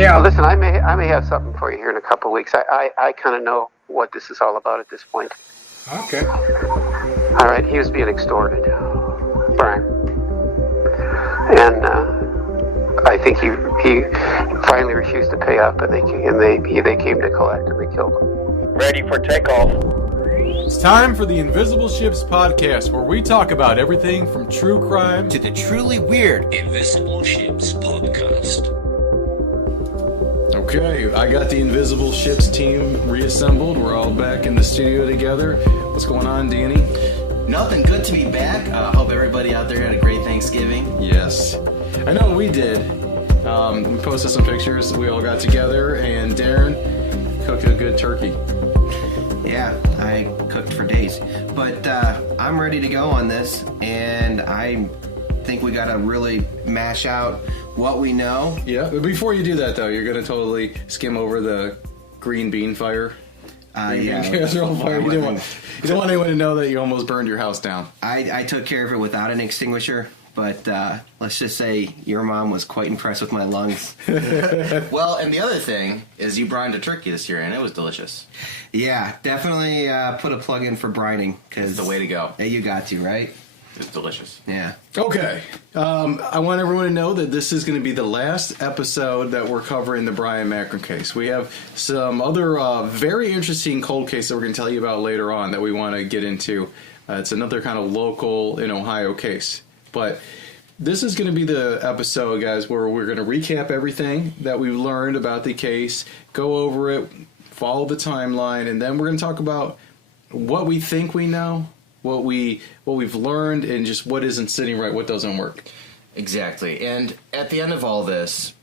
Yeah. Well, listen, I may have something for you here in a couple of weeks. I kind of know what this is all about at this point. Okay. All right, he was being extorted, Bryon, and I think he finally refused to pay up, and they came to collect, and they killed him. Ready for takeoff. It's time for the Invisible Ships podcast, where we talk about everything from true crime to the truly weird. Invisible Ships podcast. Okay, I got the Invisible Ships team reassembled. We're all back in the studio together. What's going on, Danny? Nothing. Good to be back. Hope everybody out there had a great Thanksgiving. Yes. I know we did. We posted some pictures. We all got together, and Darren cooked a good turkey. Yeah, I cooked for days. But I'm ready to go on this, and I think we got to really mash out what we know. Yeah, but before you do that, though, you're going to totally skim over the green bean fire. Yeah. Casserole fire. You don't want anyone to know that you almost burned your house down. I took care of it without an extinguisher, but let's just say your mom was quite impressed with my lungs. Well, and the other thing is you brined a turkey this year, and it was delicious. Yeah, definitely put a plug in for brining. Cause the way to go. Yeah, you got to, right? It's delicious. Yeah. Okay. I want everyone to know that this is going to be the last episode that we're covering the Bryon Macron case. We have some other very interesting cold case that we're going to tell you about later on that we want to get into. It's another kind of local in Ohio case. But this is going to be the episode, guys, where we're going to recap everything that we've learned about the case, go over it, follow the timeline, and then we're going to talk about what we think we know, what we've learned, and just what isn't sitting right, what doesn't work. Exactly. And at the end of all this,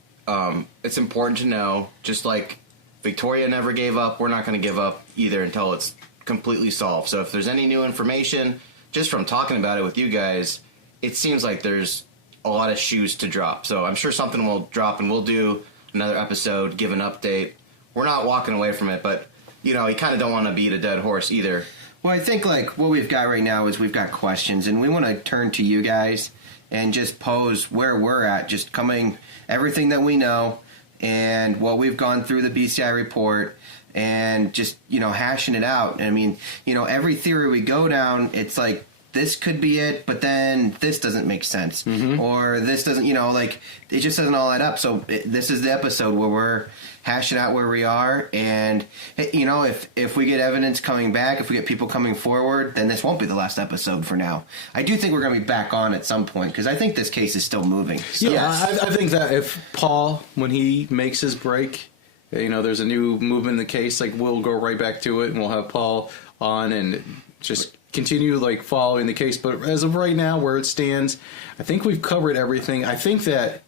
it's important to know, just like Victoria never gave up, we're not going to give up either until it's completely solved. So if there's any new information, just from talking about it with you guys, it seems like there's a lot of shoes to drop. So I'm sure something will drop, and we'll do another episode, give an update. We're not walking away from it, but, you kind of don't want to beat a dead horse either. Well, I think what we've got right now is we've got questions, and we want to turn to you guys and just pose where we're at, just coming everything that we know and what we've gone through the BCI report and just, hashing it out. I mean, every theory we go down, it's like, this could be it, but then this doesn't make sense. Mm-hmm. Or this doesn't, it just doesn't all add up. So this is the episode where we're hashing out where we are. And, if we get evidence coming back, if we get people coming forward, then this won't be the last episode for now. I do think we're going to be back on at some point, because I think this case is still moving. So. Yeah, I think that if Paul, when he makes his break, there's a new movement in the case, we'll go right back to it, and we'll have Paul on and just continue following the case. But as of right now, where it stands, I think we've covered everything. I think that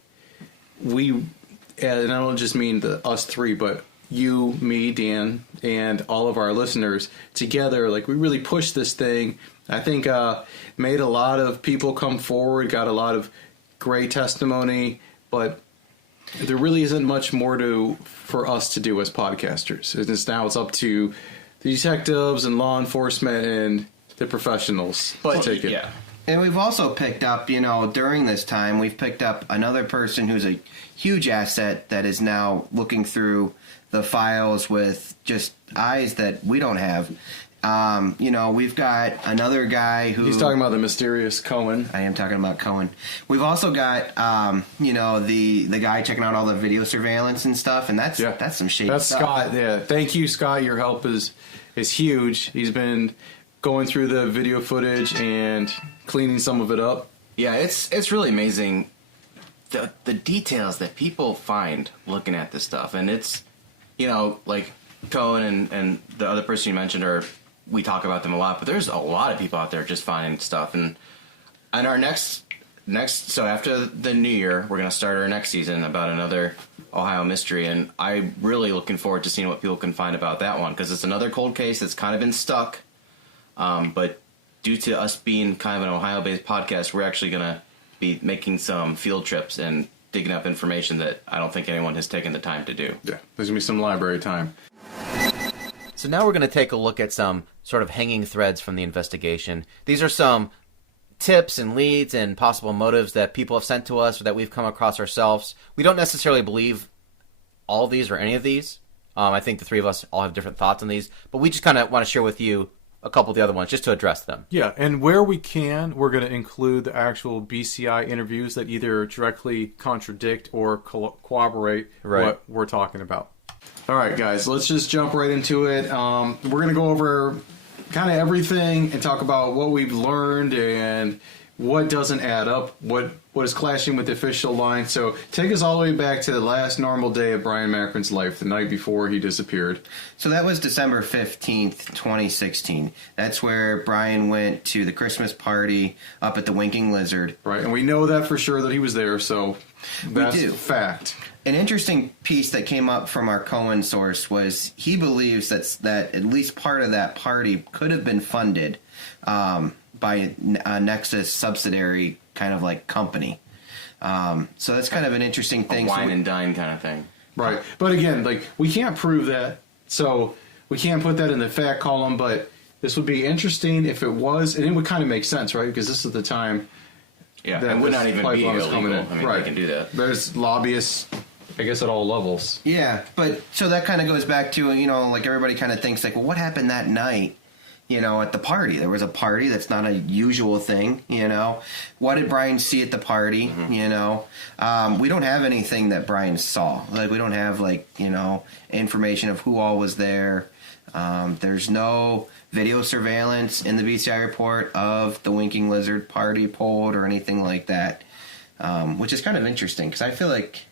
we, and I don't just mean us three, but you, me, Dan, and all of our listeners together, we really pushed this thing. I think made a lot of people come forward, got a lot of great testimony, but there really isn't much more for us to do as podcasters. It's up to the detectives and law enforcement and the professionals to take it. Yeah. And we've also picked up, during this time, we've picked up another person who's a huge asset that is now looking through the files with just eyes that we don't have. We've got another guy who... He's talking about the mysterious Cohen. I am talking about Cohen. We've also got, the guy checking out all the video surveillance and stuff, and that's some shady That's stuff. Scott, yeah. Thank you, Scott. Your help is huge. He's been going through the video footage and cleaning some of it up. Yeah, it's really amazing the details that people find looking at this stuff. And it's, Cohen and the other person you mentioned, we talk about them a lot, but there's a lot of people out there just finding stuff. And our next, so after the new year, we're going to start our next season about another Ohio mystery. And I'm really looking forward to seeing what people can find about that one, because it's another cold case that's kind of been stuck. But due to us being kind of an Ohio-based podcast, we're actually going to be making some field trips and digging up information that I don't think anyone has taken the time to do. Yeah, there's going to be some library time. So now we're going to take a look at some sort of hanging threads from the investigation. These are some tips and leads and possible motives that people have sent to us or that we've come across ourselves. We don't necessarily believe all of these or any of these. I think the three of us all have different thoughts on these, but we just kind of want to share with you a couple of the other ones just to address them. Yeah, and where we can, we're going to include the actual BCI interviews that either directly contradict or corroborate what we're talking about. All right, guys, let's just jump right into it. We're going to go over kind of everything and talk about what we've learned and what doesn't add up, what is clashing with the official line. So take us all the way back to the last normal day of Bryon Macron's life, the night before he disappeared. So that was December 15th, 2016. That's where Bryon went to the Christmas party up at the Winking Lizard. Right, and we know that for sure that he was there, so that's fact. An interesting piece that came up from our Cohen source was he believes that at least part of that party could have been funded by a Nexus subsidiary kind of like company. So that's kind of an interesting thing. A wine and dine kind of thing. Right. But again, like, we can't prove that, so we can't put that in the fact column, but this would be interesting if it was, and it would kind of make sense, right? Because this is the time. Yeah, that it would not even be illegal. Coming in. I mean, right. they can do that. There's lobbyists, I guess, at all levels. Yeah, but so that kind of goes back to, like everybody kind of thinks like, well, what happened that night? At the party. There was a party. That's not a usual thing, What did Bryon see at the party, We don't have anything that Bryon saw. Like, we don't have, information of who all was there. There's no video surveillance in the BCI report of the Winking Lizard party pulled or anything like that, which is kind of interesting because I feel like,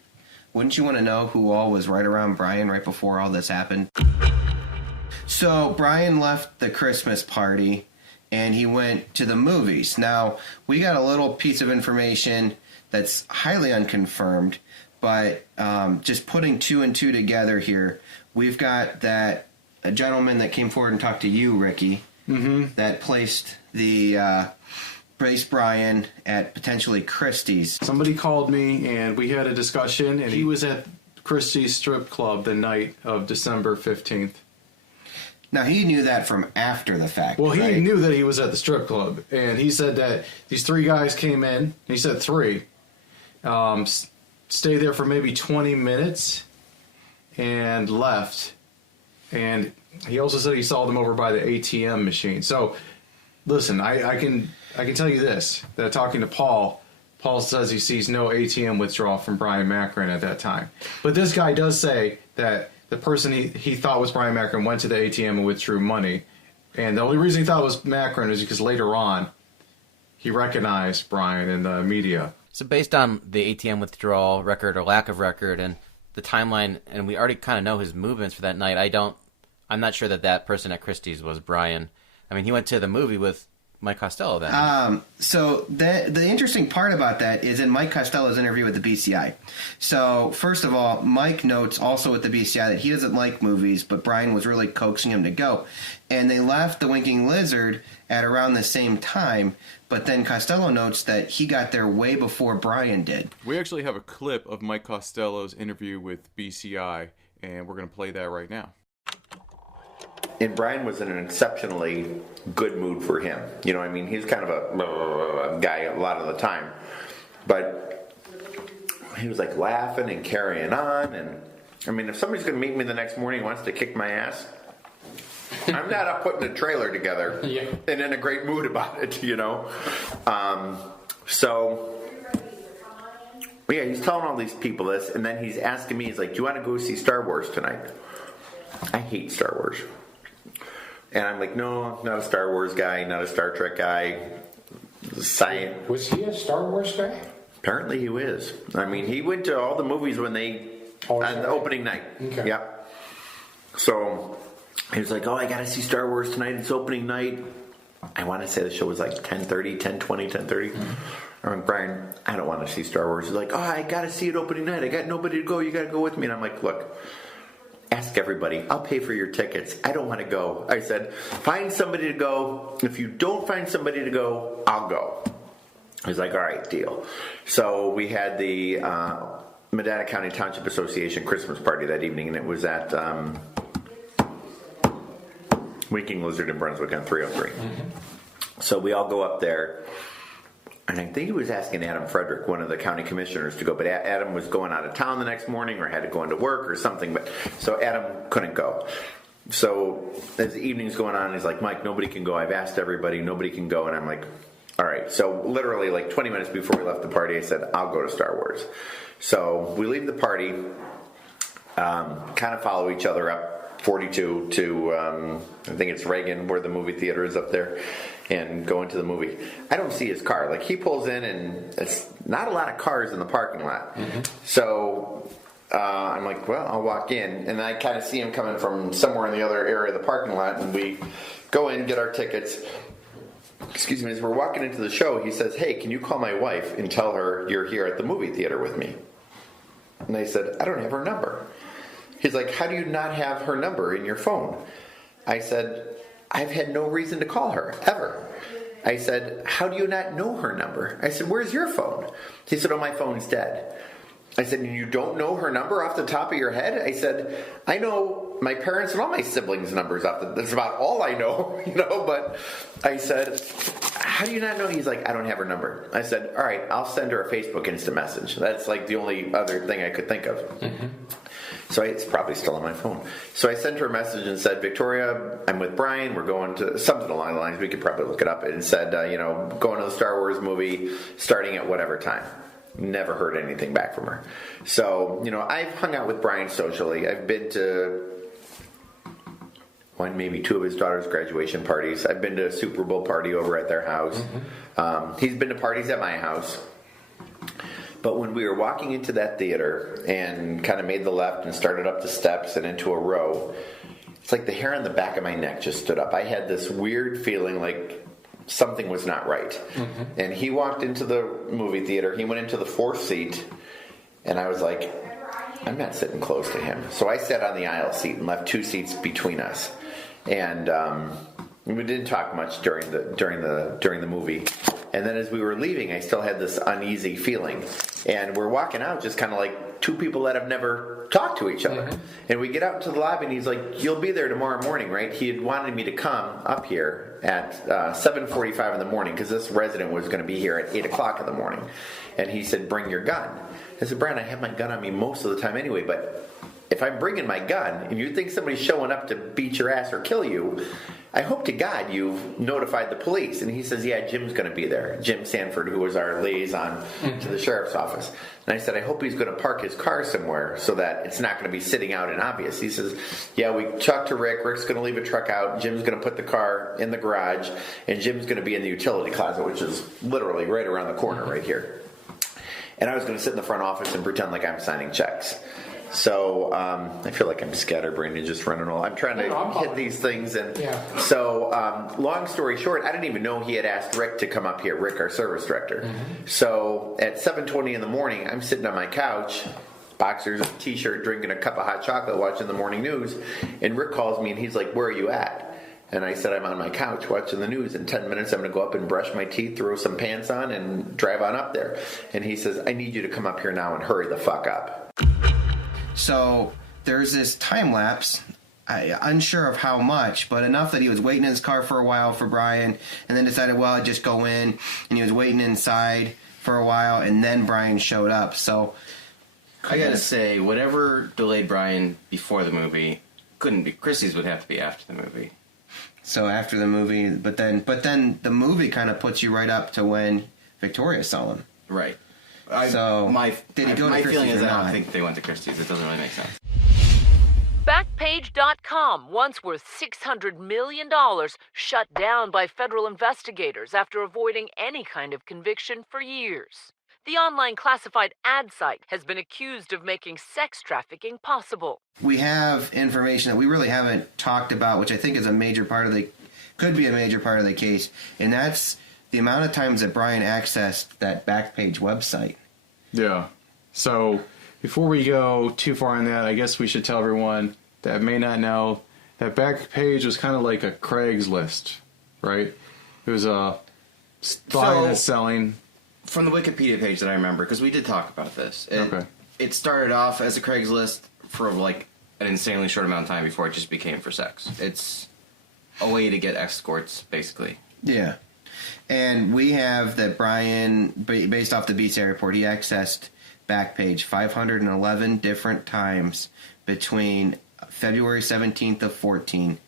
wouldn't you want to know who all was right around Bryon right before all this happened? So Bryon left the Christmas party and he went to the movies. Now, we got a little piece of information that's highly unconfirmed, but just putting two and two together here, we've got that a gentleman that came forward and talked to you, Ricky, that placed Bryon at potentially Christie's. Somebody called me and we had a discussion, and he was at Christie's strip club the night of December 15th. Now, he knew that from after the fact. Well, he right? knew that he was at the strip club, and he said that these three guys came in. He said three. Stayed there for maybe 20 minutes and left. And he also said he saw them over by the ATM machine. So, listen, I can tell you this, that talking to Paul says he sees no ATM withdrawal from Bryon Macron at that time. But this guy does say that the person he thought was Bryon Macron went to the ATM and withdrew money. And the only reason he thought it was Macron is because later on he recognized Bryon in the media. So based on the ATM withdrawal record or lack of record and the timeline, and we already kind of know his movements for that night, I'm not sure that person at Christie's was Bryon. I mean, he went to the movie with Mike Costello then. So the interesting part about that is in Mike Costello's interview with the BCI. So first of all, Mike notes also with the BCI that he doesn't like movies, but Bryon was really coaxing him to go. And they left the Winking Lizard at around the same time, but then Costello notes that he got there way before Bryon did. We actually have a clip of Mike Costello's interview with BCI, and we're going to play that right now. And Bryon was in an exceptionally good mood for him. He's kind of a guy a lot of the time. But he was like laughing and carrying on. And I mean, if somebody's going to meet me the next morning and wants to kick my ass, I'm not up putting a trailer together and in a great mood about it, So, yeah, he's telling all these people this. And then he's asking me, he's like, do you want to go see Star Wars tonight? I hate Star Wars. And I'm like, no, not a Star Wars guy, not a Star Trek guy. Science. Was he a Star Wars guy? Apparently he was. I mean, he went to all the movies when they on the opening night. Okay. Yep. So he was like, oh, I got to see Star Wars tonight. It's opening night. I want to say the show was like 10:30, 10:20, 10:30. Mm-hmm. I'm like, Bryon, I don't want to see Star Wars. He's like, oh, I got to see it opening night. I got nobody to go. You got to go with me. And I'm like, look. Ask everybody. I'll pay for your tickets. I don't want to go. I said, find somebody to go. If you don't find somebody to go, I'll go. I was like, all right, deal. So we had the Medina County Township Association Christmas party that evening, and it was at Winking Lizard in Brunswick on 303. Mm-hmm. So we all go up there. And I think he was asking Adam Frederick, one of the county commissioners, to go. But Adam was going out of town the next morning or had to go into work or something. But so Adam couldn't go. So as the evening's going on, he's like, Mike, nobody can go. I've asked everybody. Nobody can go. And I'm like, all right. So literally like 20 minutes before we left the party, I said, I'll go to Star Wars. So we leave the party, kind of follow each other up 42 to, I think it's Reagan, where the movie theater is up there, and go into the movie. I don't see his car. Like, he pulls in, and it's not a lot of cars in the parking lot. Mm-hmm. So I'm like, well, I'll walk in. And I kind of see him coming from somewhere in the other area of the parking lot, and we go in, get our tickets. Excuse me, as we're walking into the show, he says, hey, can you call my wife and tell her you're here at the movie theater with me? And I said, I don't have her number. He's like, how do you not have her number in your phone? I said, I've had no reason to call her, ever. I said, how do you not know her number? I said, where's your phone? He said, oh, my phone's dead. I said, and you don't know her number off the top of your head? I said, I know my parents and all my siblings' numbers that's about all I know, but I said, how do you not know? He's like, I don't have her number. I said, all right, I'll send her a Facebook instant message. That's like the only other thing I could think of. Mm-hmm. So it's probably still on my phone. So I sent her a message and said, Victoria, I'm with Bryon. We're going to something along the lines. We could probably look it up. And said, going to the Star Wars movie starting at whatever time. Never heard anything back from her. So, I've hung out with Bryon socially. I've been to one, maybe two of his daughter's graduation parties. I've been to a Super Bowl party over at their house. Mm-hmm. He's been to parties at my house. But when we were walking into that theater and kind of made the left and started up the steps and into a row, it's like the hair on the back of my neck just stood up. I had this weird feeling like something was not right. Mm-hmm. And he walked into the movie theater. He went into the fourth seat, and I was like, I'm not sitting close to him. So I sat on the aisle seat and left 2 seats between us. And we didn't talk much during the movie. And then as we were leaving, I still had this uneasy feeling. And we're walking out just kind of like two people that have never talked to each other. Mm-hmm. And we get out into the lobby, and he's like, you'll be there tomorrow morning, right? He had wanted me to come up here at 7:45 in the morning because this resident was going to be here at 8 o'clock in the morning. And he said, bring your gun. I said, Bryon, I have my gun on me most of the time anyway, but if I'm bringing my gun and you think somebody's showing up to beat your ass or kill you, I hope to God you've notified the police. And he says, yeah, Jim's going to be there. Jim Sanford, who was our liaison to the sheriff's office. And I said, I hope he's going to park his car somewhere so that it's not going to be sitting out and obvious. He says, yeah, we talked to Rick. Rick's going to leave a truck out. Jim's going to put the car in the garage. And Jim's going to be in the utility closet, which is literally right around the corner right here. And I was going to sit in the front office and pretend like I'm signing checks. So I feel like I'm scatterbrained and just running all. I'm trying to hit these things, and so long story short, I didn't even know he had asked Rick to come up here. Rick, our service director. Mm-hmm. So at 7:20 in the morning, I'm sitting on my couch, boxers, t-shirt, drinking a cup of hot chocolate, watching the morning news, and Rick calls me and he's like, "Where are you at?" And I said, I'm on my couch watching the news. In 10 minutes, I'm going to go up and brush my teeth, throw some pants on, and drive on up there. And he says, I need you to come up here now and hurry the fuck up. So there's this time lapse, unsure of how much, but enough that he was waiting in his car for a while for Bryon, and then decided, well, I'd just go in, and he was waiting inside for a while, and then Bryon showed up. So I gotta say, whatever delayed Bryon before the movie couldn't be. Christie's would have to be after the movie. So after the movie, but then the movie kind of puts you right up to when Victoria saw him. Right. Did he go to Christie's feeling is or I not? don't think they went to Christie's. It doesn't really make sense. Backpage.com, once worth $600 million, shut down by federal investigators after avoiding any kind of conviction for years. The online classified ad site has been accused of making sex trafficking possible. We have information that we really haven't talked about, which I think is could be a major part of the case, and that's the amount of times that Bryon accessed that Backpage website. Yeah. So before we go too far on that, I guess we should tell everyone that may not know that Backpage was kind of like a Craigslist, right? It was a buying and selling. From the Wikipedia page that I remember, because we did talk about this. It started off as a Craigslist for like an insanely short amount of time before it just became for sex. It's a way to get escorts, basically. Yeah. And we have that Bryon, based off the BCI report, he accessed Backpage 511 different times between February 17th of 14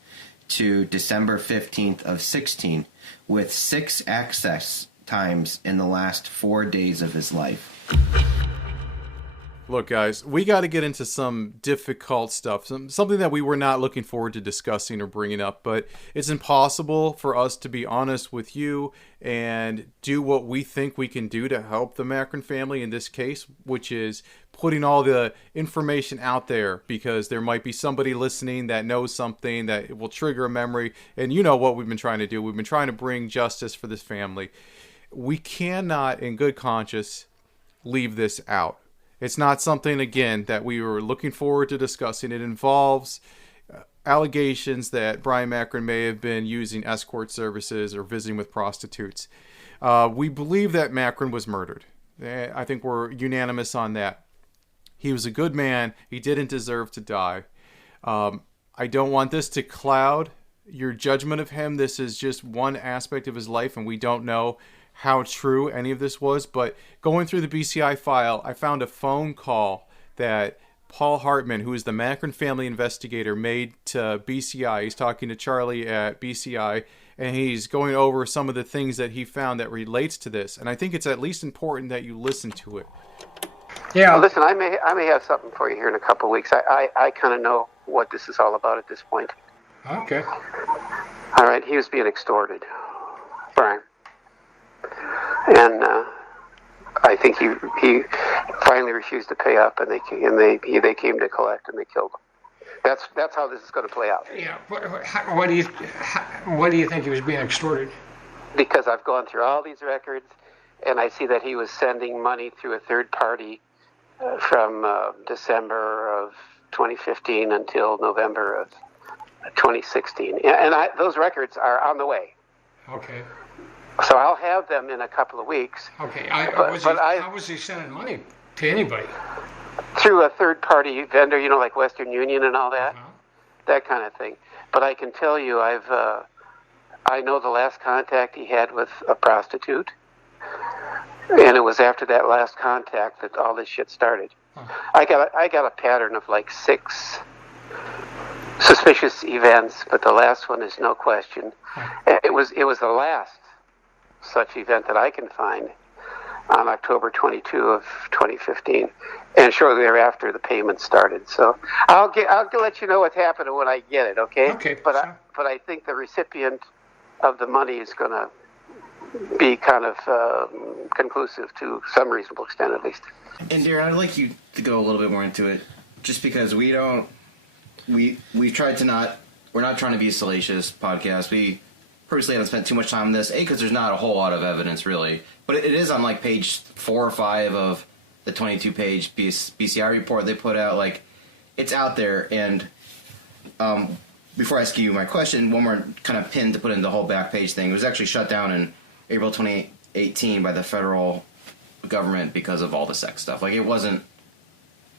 to December 15th of 16, with 6 access times in the last 4 days of his life. Look, guys, we got to get into some difficult stuff, something that we were not looking forward to discussing or bringing up, but it's impossible for us to be honest with you and do what we think we can do to help the Macron family in this case, which is putting all the information out there, because there might be somebody listening that knows something that will trigger a memory. And you know what we've been trying to do. We've been trying to bring justice for this family. We cannot, in good conscience, leave this out. It's not something, again, that we were looking forward to discussing. It involves allegations that Bryon Macron may have been using escort services or visiting with prostitutes. We believe that Macron was murdered. I think we're unanimous on that. He was a good man. He didn't deserve to die. I don't want this to cloud your judgment of him. This is just one aspect of his life, and we don't know how true any of this was. But going through the BCI file, I found a phone call that Paul Hartman, who is the Macron family investigator, made to BCI. He's talking to Charlie at BCI, and he's going over some of the things that he found that relates to this. And I think it's at least important that you listen to it. Yeah. Well, listen, I may have something for you here in a couple of weeks. I kind of know what this is all about at this point. Okay. All right, he was being extorted, Bryon. And I think he finally refused to pay up, and they came to collect, and they killed him. That's how this is going to play out. Yeah. What do you think he was being extorted? Because I've gone through all these records, and I see that he was sending money through a third party from December of 2015 until November of 2016, and those records are on the way. Okay. So I'll have them in a couple of weeks. Okay. How was he sending money to anybody? Through a third-party vendor, like Western Union and all that, that kind of thing. But I can tell you, I know the last contact he had with a prostitute, and it was after that last contact that all this shit started. I got a pattern of like 6 suspicious events, but the last one is no question. It was the last such event that I can find on October 22 of 2015, and shortly thereafter the payment started. So I'll let you know what's happening when I get it. Okay. Okay. But I think the recipient of the money is going to be kind of conclusive to some reasonable extent, at least. And Darren, I'd like you to go a little bit more into it, just because we've tried to not. We're not trying to be a salacious podcast. We purposely haven't spent too much time on this, because there's not a whole lot of evidence, really. But it is on, like, page 4 or 5 of the 22-page BCI report they put out. Like, it's out there. And before I ask you my question, one more kind of pin to put in the whole back page thing. It was actually shut down in April 2018 by the federal government because of all the sex stuff. Like, it wasn't...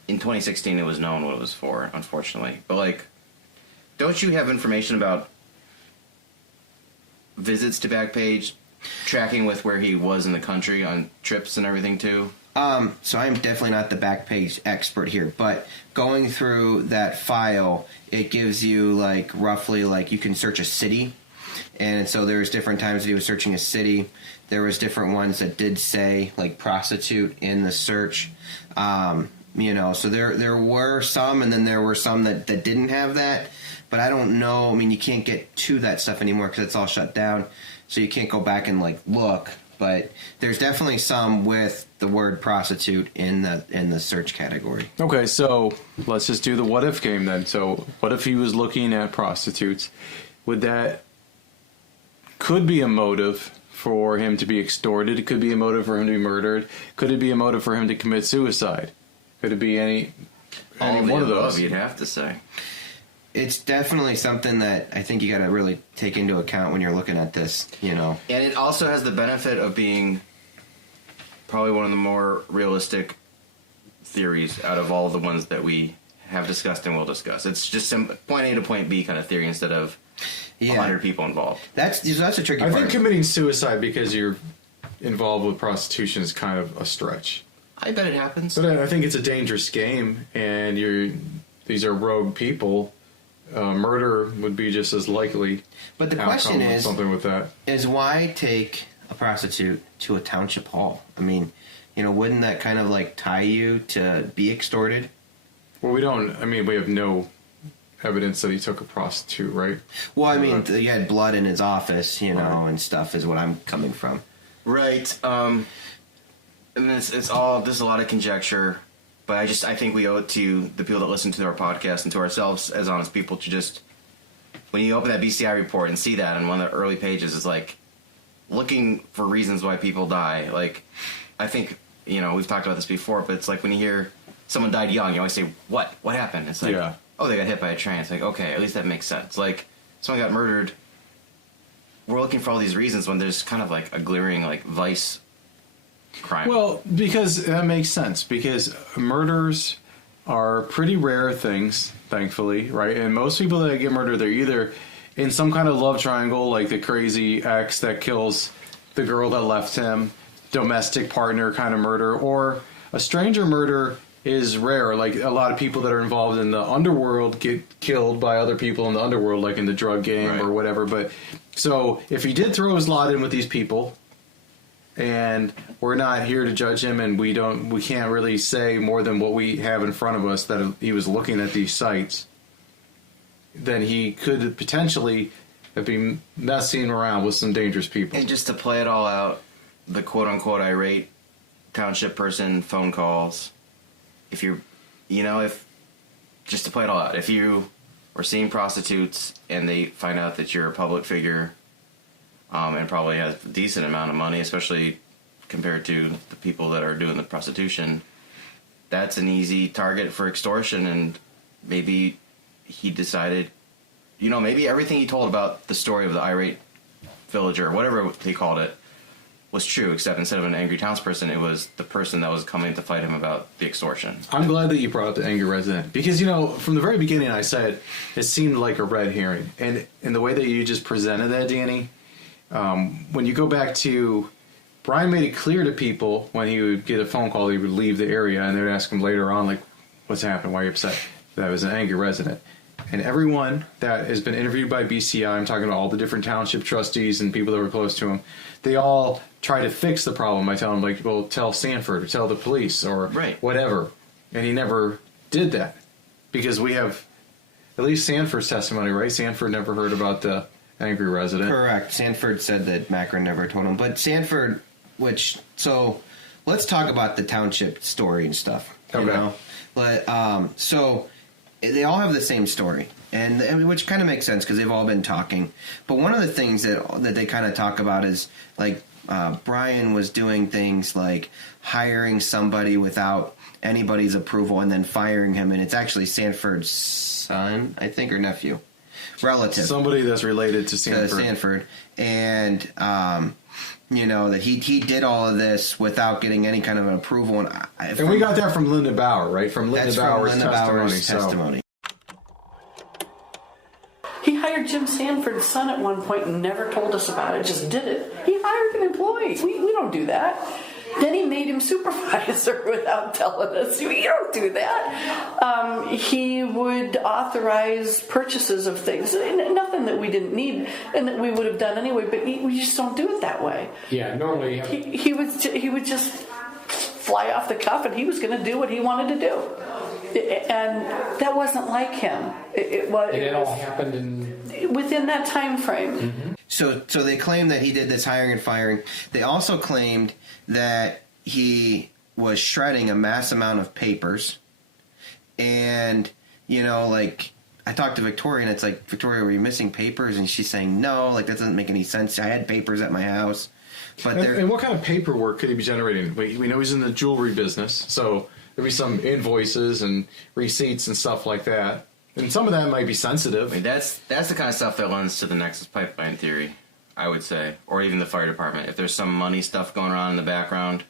In 2016, it was known what it was for, unfortunately. But, like, don't you have information about visits to Backpage, tracking with where he was in the country on trips and everything too? So I'm definitely not the Backpage expert here, but going through that file, it gives you like roughly like you can search a city, and so there's different times that he was searching a city. There was different ones that did say like prostitute in the search. So there were some, and then there were some that didn't have that. But I don't know. I mean, you can't get to that stuff anymore because it's all shut down. So you can't go back and like look. But there's definitely some with the word prostitute in the search category. Okay, so let's just do the what if game then. So what if he was looking at prostitutes? Could be a motive for him to be extorted. It could be a motive for him to be murdered. Could it be a motive for him to commit suicide? Could it be any one of those? You'd have to say. It's definitely something that I think you got to really take into account when you're looking at this, And it also has the benefit of being probably one of the more realistic theories out of all the ones that we have discussed and will discuss. It's just point A to point B kind of theory instead of 100 people involved. That's a tricky I part. think committing suicide because you're involved with prostitution is kind of a stretch. I bet it happens. But I think it's a dangerous game, and these are rogue people. Murder would be just as likely. But the question is, something with that is why take a prostitute to a township hall? I mean, wouldn't that kind of like tie you to be extorted? Well, we have no evidence that he took a prostitute, right? Well, I mean, he had blood in his office, and stuff is what I'm coming from. Right. And it's all, there's a lot of conjecture, but I think we owe it to the people that listen to our podcast and to ourselves as honest people to just, when you open that BCI report and see that on one of the early pages, it's like looking for reasons why people die. Like, I think, we've talked about this before, but it's like when you hear someone died young, you always say, what? What happened? It's like, oh, they got hit by a train. It's like, okay, at least that makes sense. Like, someone got murdered. We're looking for all these reasons when there's kind of like a glaring, like, vice crime. Well, because that makes sense. Because murders are pretty rare things, thankfully, right? And most people that get murdered, they're either in some kind of love triangle, like the crazy ex that kills the girl that left him, domestic partner kind of murder, or a stranger murder is rare. Like, a lot of people that are involved in the underworld get killed by other people in the underworld, like in the drug game or whatever. But so if he did throw his lot in with these people, and we're not here to judge him, and we can't really say more than what we have in front of us that he was looking at these sites, then he could potentially be messing around with some dangerous people. And just to play it all out, the quote-unquote irate township person phone calls, just to play it all out, if you were seeing prostitutes and they find out that you're a public figure and probably has a decent amount of money, especially compared to the people that are doing the prostitution, that's an easy target for extortion. And maybe he decided, maybe everything he told about the story of the irate villager, whatever he called it, was true, except instead of an angry townsperson, it was the person that was coming to fight him about the extortion. I'm glad that you brought up the angry resident, because, from the very beginning I said it seemed like a red herring. And in the way that you just presented that, Danny, when you go back to, Bryon made it clear to people when he would get a phone call, he would leave the area, and they would ask him later on, like, what's happened, why are you upset? That was an angry resident. And everyone that has been interviewed by BCI, I'm talking about all the different township trustees and people that were close to him, they all try to fix the problem by telling him, like, well, tell Sanford or tell the police or whatever. And he never did that, because we have at least Sanford's testimony, right? Sanford never heard about the angry resident. Correct. Sanford said that Macron never told him. But Sanford, so let's talk about the township story and stuff. So they all have the same story, and which kind of makes sense because they've all been talking. But one of the things that they kind of talk about is, like, Bryon was doing things like hiring somebody without anybody's approval and then firing him, and it's actually Sanford's son, I think, or nephew, relative, somebody that's related to Sanford. And that he did all of this without getting any kind of an approval. And we got that from Linda Bauer, right? From Linda Bauer's testimony. He hired Jim Sanford's son at one point and never told us about it, just did it. He hired an employee. We don't do that. Then he made him supervisor without telling us. You don't do that. He would authorize purchases of things, nothing that we didn't need and that we would have done anyway, but we just don't do it that way. Yeah, normally he would just fly off the cuff, and he was going to do what he wanted to do. And that wasn't like him. It all happened within that time frame. Mm-hmm. So they claim that he did this hiring and firing. They also claimed that he was shredding a mass amount of papers. And, like, I talked to Victoria, and it's like, Victoria, were you missing papers? And she's saying, no, like, that doesn't make any sense. I had papers at my house. But and what kind of paperwork could he be generating? We know he's in the jewelry business, so there'd be some invoices and receipts and stuff like that. And some of that might be sensitive. I mean, that's the kind of stuff that lends to the Nexus pipeline theory, I would say, or even the fire department. If there's some money stuff going on in the background.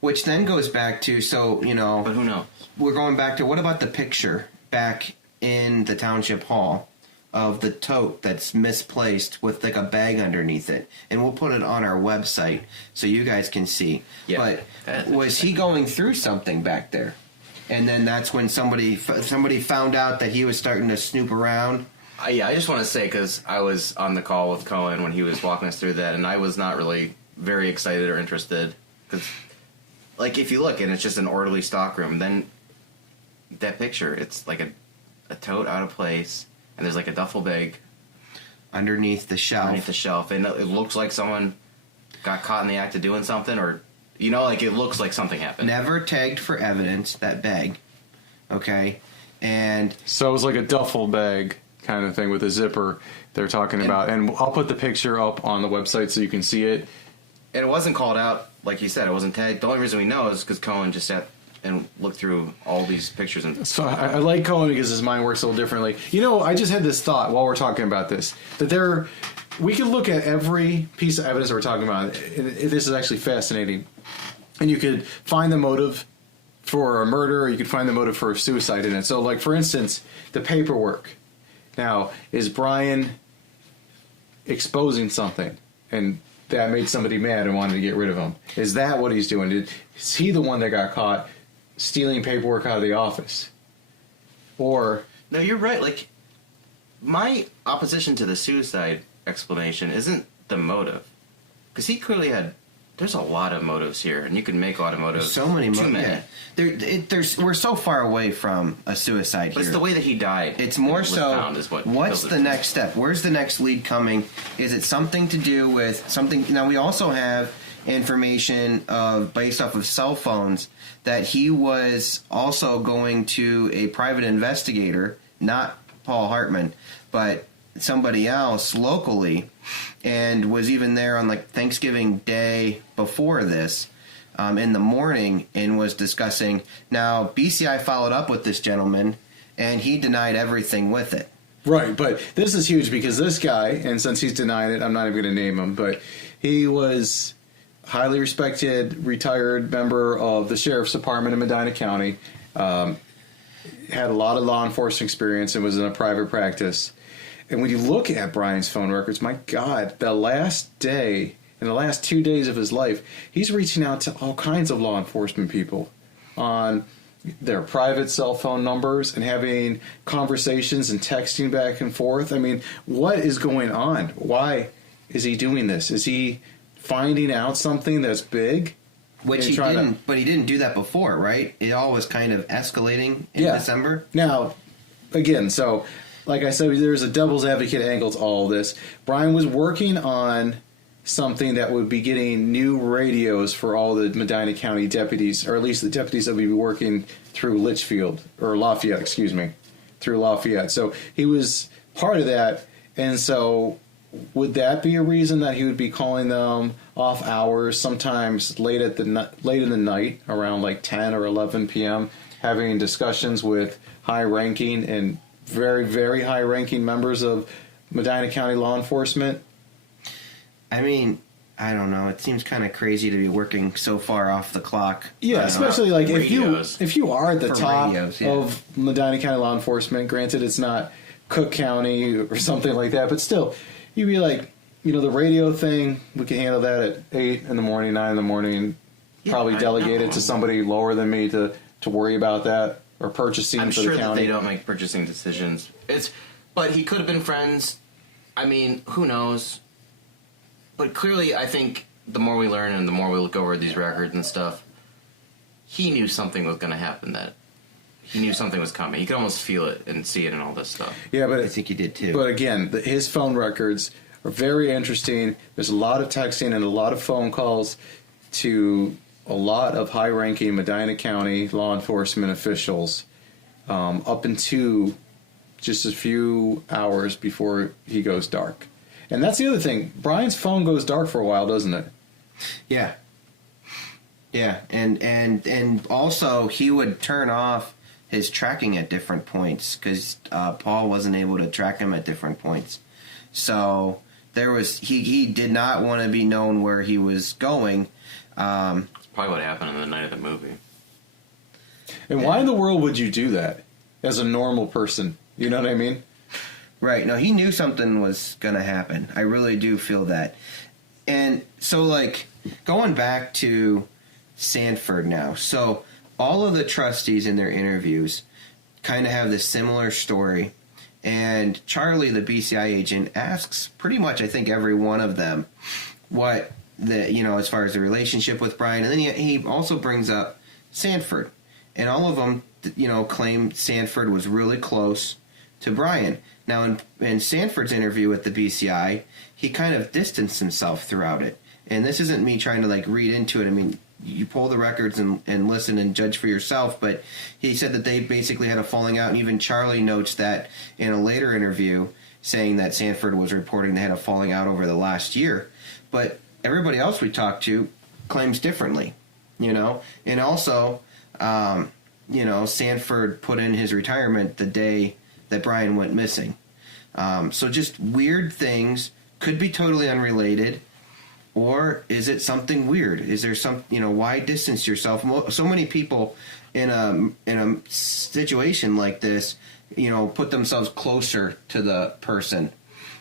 Which then goes back to, But who knows? We're going back to, what about the picture back in the township hall of the tote that's misplaced with like a bag underneath it, and we'll put it on our website so you guys can see. Yeah, But was he going through something back there? And then that's when somebody found out that he was starting to snoop around. Yeah, I just want to say, because I was on the call with Cohen when he was walking us through that, and I was not really very excited or interested. Because, like, if you look and it's just an orderly stockroom, then that picture, it's like a tote out of place, and there's like a duffel bag underneath the shelf. And it looks like someone got caught in the act of doing something, or, you know, like it looks like something happened. Never tagged for evidence, that bag. Okay? And So it was like a duffel bag kind of thing with a zipper they're talking about. And I'll put the picture up on the website so you can see it. And it wasn't called out, like you said, it wasn't tagged. The only reason we know is because Cohen just sat and looked through all these pictures. And So I like Cohen because his mind works a little differently. You know, I just had this thought while we're talking about this, that we could look at every piece of evidence that we're talking about. And this is actually fascinating. And you could find the motive for a murder, or you could find the motive for a suicide in it. So, like, for instance, the paperwork. Now, is Bryon exposing something, and that made somebody mad and wanted to get rid of him? Is that what he's doing? Is he the one that got caught stealing paperwork out of the office? Or... No, you're right. Like, my opposition to the suicide explanation isn't the motive. Because he clearly had... There's a lot of motives here, and you can make a lot of motives. So many Too many. Yeah. We're so far away from a suicide But here. it's the way that he died. It's more was so, found is what what's kills the it. next step? Where's the next lead coming? Is it something to do with something? Now, we also have information based off of cell phones that he was also going to a private investigator, not Paul Hartman, but somebody else locally, and was even there on like Thanksgiving Day before this in the morning, and was discussing. Now, BCI followed up with this gentleman, and he denied everything with it. Right, but this is huge because this guy, and since he's denying it, I'm not even going to name him, but he was highly respected, retired member of the Sheriff's Department in Medina County, had a lot of law enforcement experience, and was in a private practice. And when you look at Bryon's phone records, my God, the last day, in the last 2 days of his life, he's reaching out to all kinds of law enforcement people on their private cell phone numbers and having conversations and texting back and forth. I mean, what is going on? Why is he doing this? Is he finding out something that's big? Which he didn't, but he didn't do that before, right? It all was kind of escalating in December. Now, again, so like I said, there's a devil's advocate angle to all of this. Bryon was working on something that would be getting new radios for all the Medina County deputies, or at least the deputies that would be working through Litchfield, or Lafayette, excuse me, through Lafayette. So he was part of that, and so would that be a reason that he would be calling them off hours, sometimes late in the night, around like 10 or 11 p.m., having discussions with high-ranking and very, very high-ranking members of Medina County law enforcement? I mean, I don't know. It seems kind of crazy to be working so far off the clock. Yeah, especially like if you are at the For top radios, yeah. of Medina County law enforcement. Granted, it's not Cook County or something like that, but still, you'd be like, the radio thing, we can handle that at 8 in the morning, 9 in the morning. Probably delegate it to somebody lower than me to worry about that, or purchasing I'm for sure the county. that they don't make purchasing decisions. But he could have been friends. I mean, who knows? But clearly, I think the more we learn and the more we look over these records and stuff, he knew something was going to happen. That he knew something was coming. He could almost feel it and see it and all this stuff. Yeah, but I think he did too. But again, his phone records are very interesting. There's a lot of texting and a lot of phone calls to a lot of high-ranking Medina County law enforcement officials up into just a few hours before he goes dark. And that's the other thing. Bryon's phone goes dark for a while, doesn't it? Yeah. Yeah, and also he would turn off his tracking at different points because Paul wasn't able to track him at different points. So there was he did not want to be known where he was going. It's probably what happened on the night of the movie. And why in the world would you do that as a normal person? You know what I mean? Right. No, he knew something was going to happen. I really do feel that. And so, like, going back to Sanford now. So, all of the trustees in their interviews kind of have this similar story. And Charlie, the BCI agent, asks pretty much, I think, every one of them what as far as the relationship with Bryon. And then he also brings up Sanford. And all of them, claim Sanford was really close to Bryon. Now, in Sanford's interview with the BCI, he kind of distanced himself throughout it. And this isn't me trying to, read into it. I mean, you pull the records and listen and judge for yourself. But he said that they basically had a falling out. And even Charlie notes that in a later interview, saying that Sanford was reporting they had a falling out over the last year. But everybody else we talked to claims differently, And also, Sanford put in his retirement the day that Bryon went missing. So just weird things, could be totally unrelated, or is it something weird? Is there some, why distance yourself? So many people in a situation like this, put themselves closer to the person,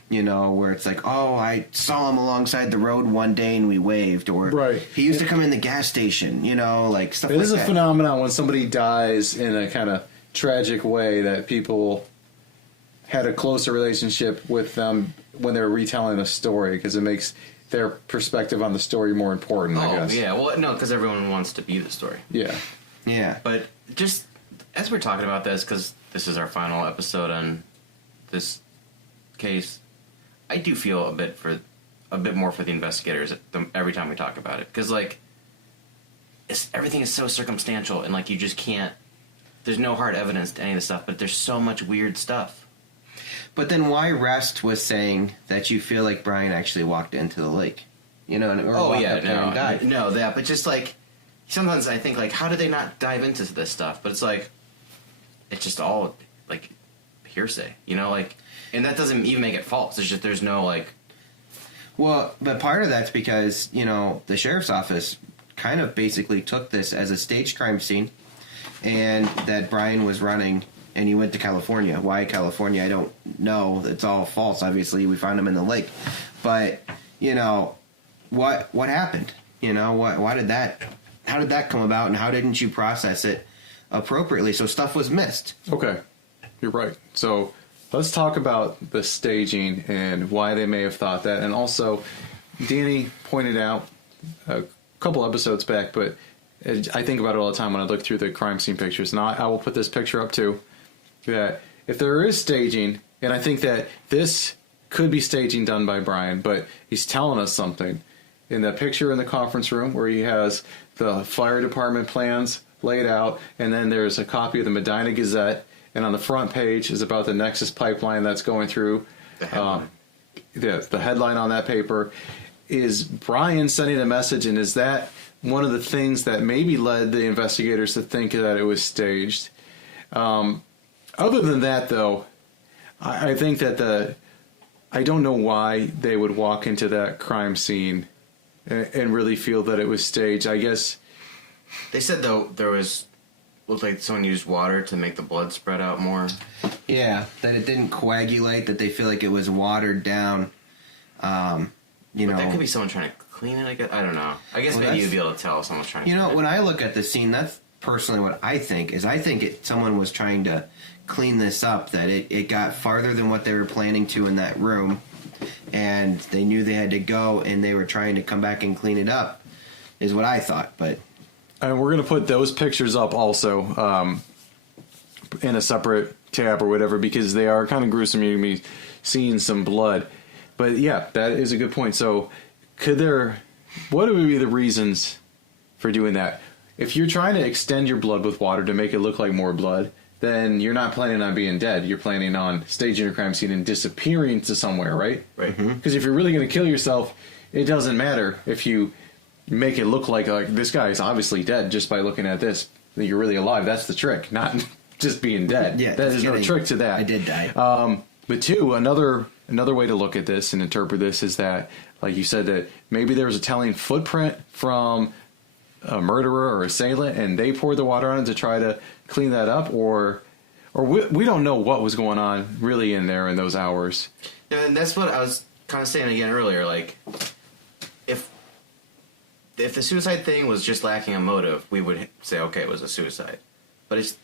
where it's like, oh, I saw him alongside the road one day and we waved, or right. He used to come in the gas station, stuff like that. It is a phenomenon when somebody dies in a kind of tragic way that people had a closer relationship with them when they're retelling a story, because it makes their perspective on the story more important, I guess. Oh, yeah. Well, no, because everyone wants to be the story. Yeah. Yeah. But just as we're talking about this, because this is our final episode on this case, I do feel a bit more for the investigators every time we talk about it. Because, everything is so circumstantial, and, you just can't... There's no hard evidence to any of this stuff, but there's so much weird stuff. But then why rest with saying that you feel like Bryon actually walked into the lake? Or walked up there and died? No, that, but just, sometimes I think, how did they not dive into this stuff? But it's it's just all, hearsay, and that doesn't even make it false. It's just, there's no, Well, but part of that's because, the sheriff's office kind of basically took this as a staged crime scene, and that Bryon was running, and he went to California. Why California? I don't know. It's all false. Obviously, we found him in the lake. But, what happened? How did that come about, and how didn't you process it appropriately? So stuff was missed. Okay. You're right. So let's talk about the staging and why they may have thought that. And also, Danny pointed out a couple episodes back, but I think about it all the time when I look through the crime scene pictures. And I will put this picture up too, that if there is staging, and I think that this could be staging done by Bryon, but he's telling us something. In the picture in the conference room where he has the fire department plans laid out, and then there's a copy of the Medina Gazette, and on the front page is about the Nexus pipeline that's going through. The headline. The headline on that paper. Is Bryon sending a message, and is that one of the things that maybe led the investigators to think that it was staged? Other than that, though, I think that I don't know why they would walk into that crime scene and really feel that it was staged. I guess they said, though, looked like someone used water to make the blood spread out more. Yeah, that it didn't coagulate, that they feel like it was watered down. But that could be someone trying to clean it, I guess. I don't know. I guess maybe you'd be able to tell if someone's trying to clean it. When I look at the scene, that's personally what I think, is someone was trying to clean this up, that it got farther than what they were planning to in that room, and they knew they had to go, and they were trying to come back and clean it up, is what I thought. But and we're going to put those pictures up also in a separate tab or whatever, because they are kind of gruesome. You're going to be seeing some blood. But yeah, that is a good point. So what would be the reasons for doing that? If you're trying to extend your blood with water to make it look like more blood, then you're not planning on being dead. You're planning on staging a crime scene and disappearing to somewhere, right? Right. Because if you're really going to kill yourself, it doesn't matter if you make it look like this guy is obviously dead just by looking at this. That you're really alive. That's the trick, not just being dead. Yeah, there's no trick to that. I did die. But two, another way to look at this and interpret this is that, like you said, that maybe there was a telling footprint from a murderer or assailant, and they poured the water on it to try to clean that up, or or we don't know what was going on really in there in those hours. Yeah, and that's what I was kind of saying again earlier. Like, if the suicide thing was just lacking a motive, we would say, okay, it was a suicide. But it's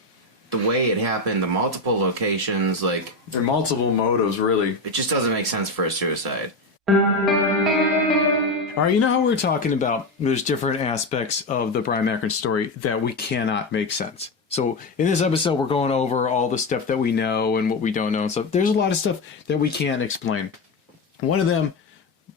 the way it happened, the multiple locations, like... There are multiple motives, really. It just doesn't make sense for a suicide. All right, you know how we were talking about there's different aspects of the Bryon Macron story that we cannot make sense. So in this episode, we're going over all the stuff that we know and what we don't know and stuff. There's a lot of stuff that we can't explain. One of them,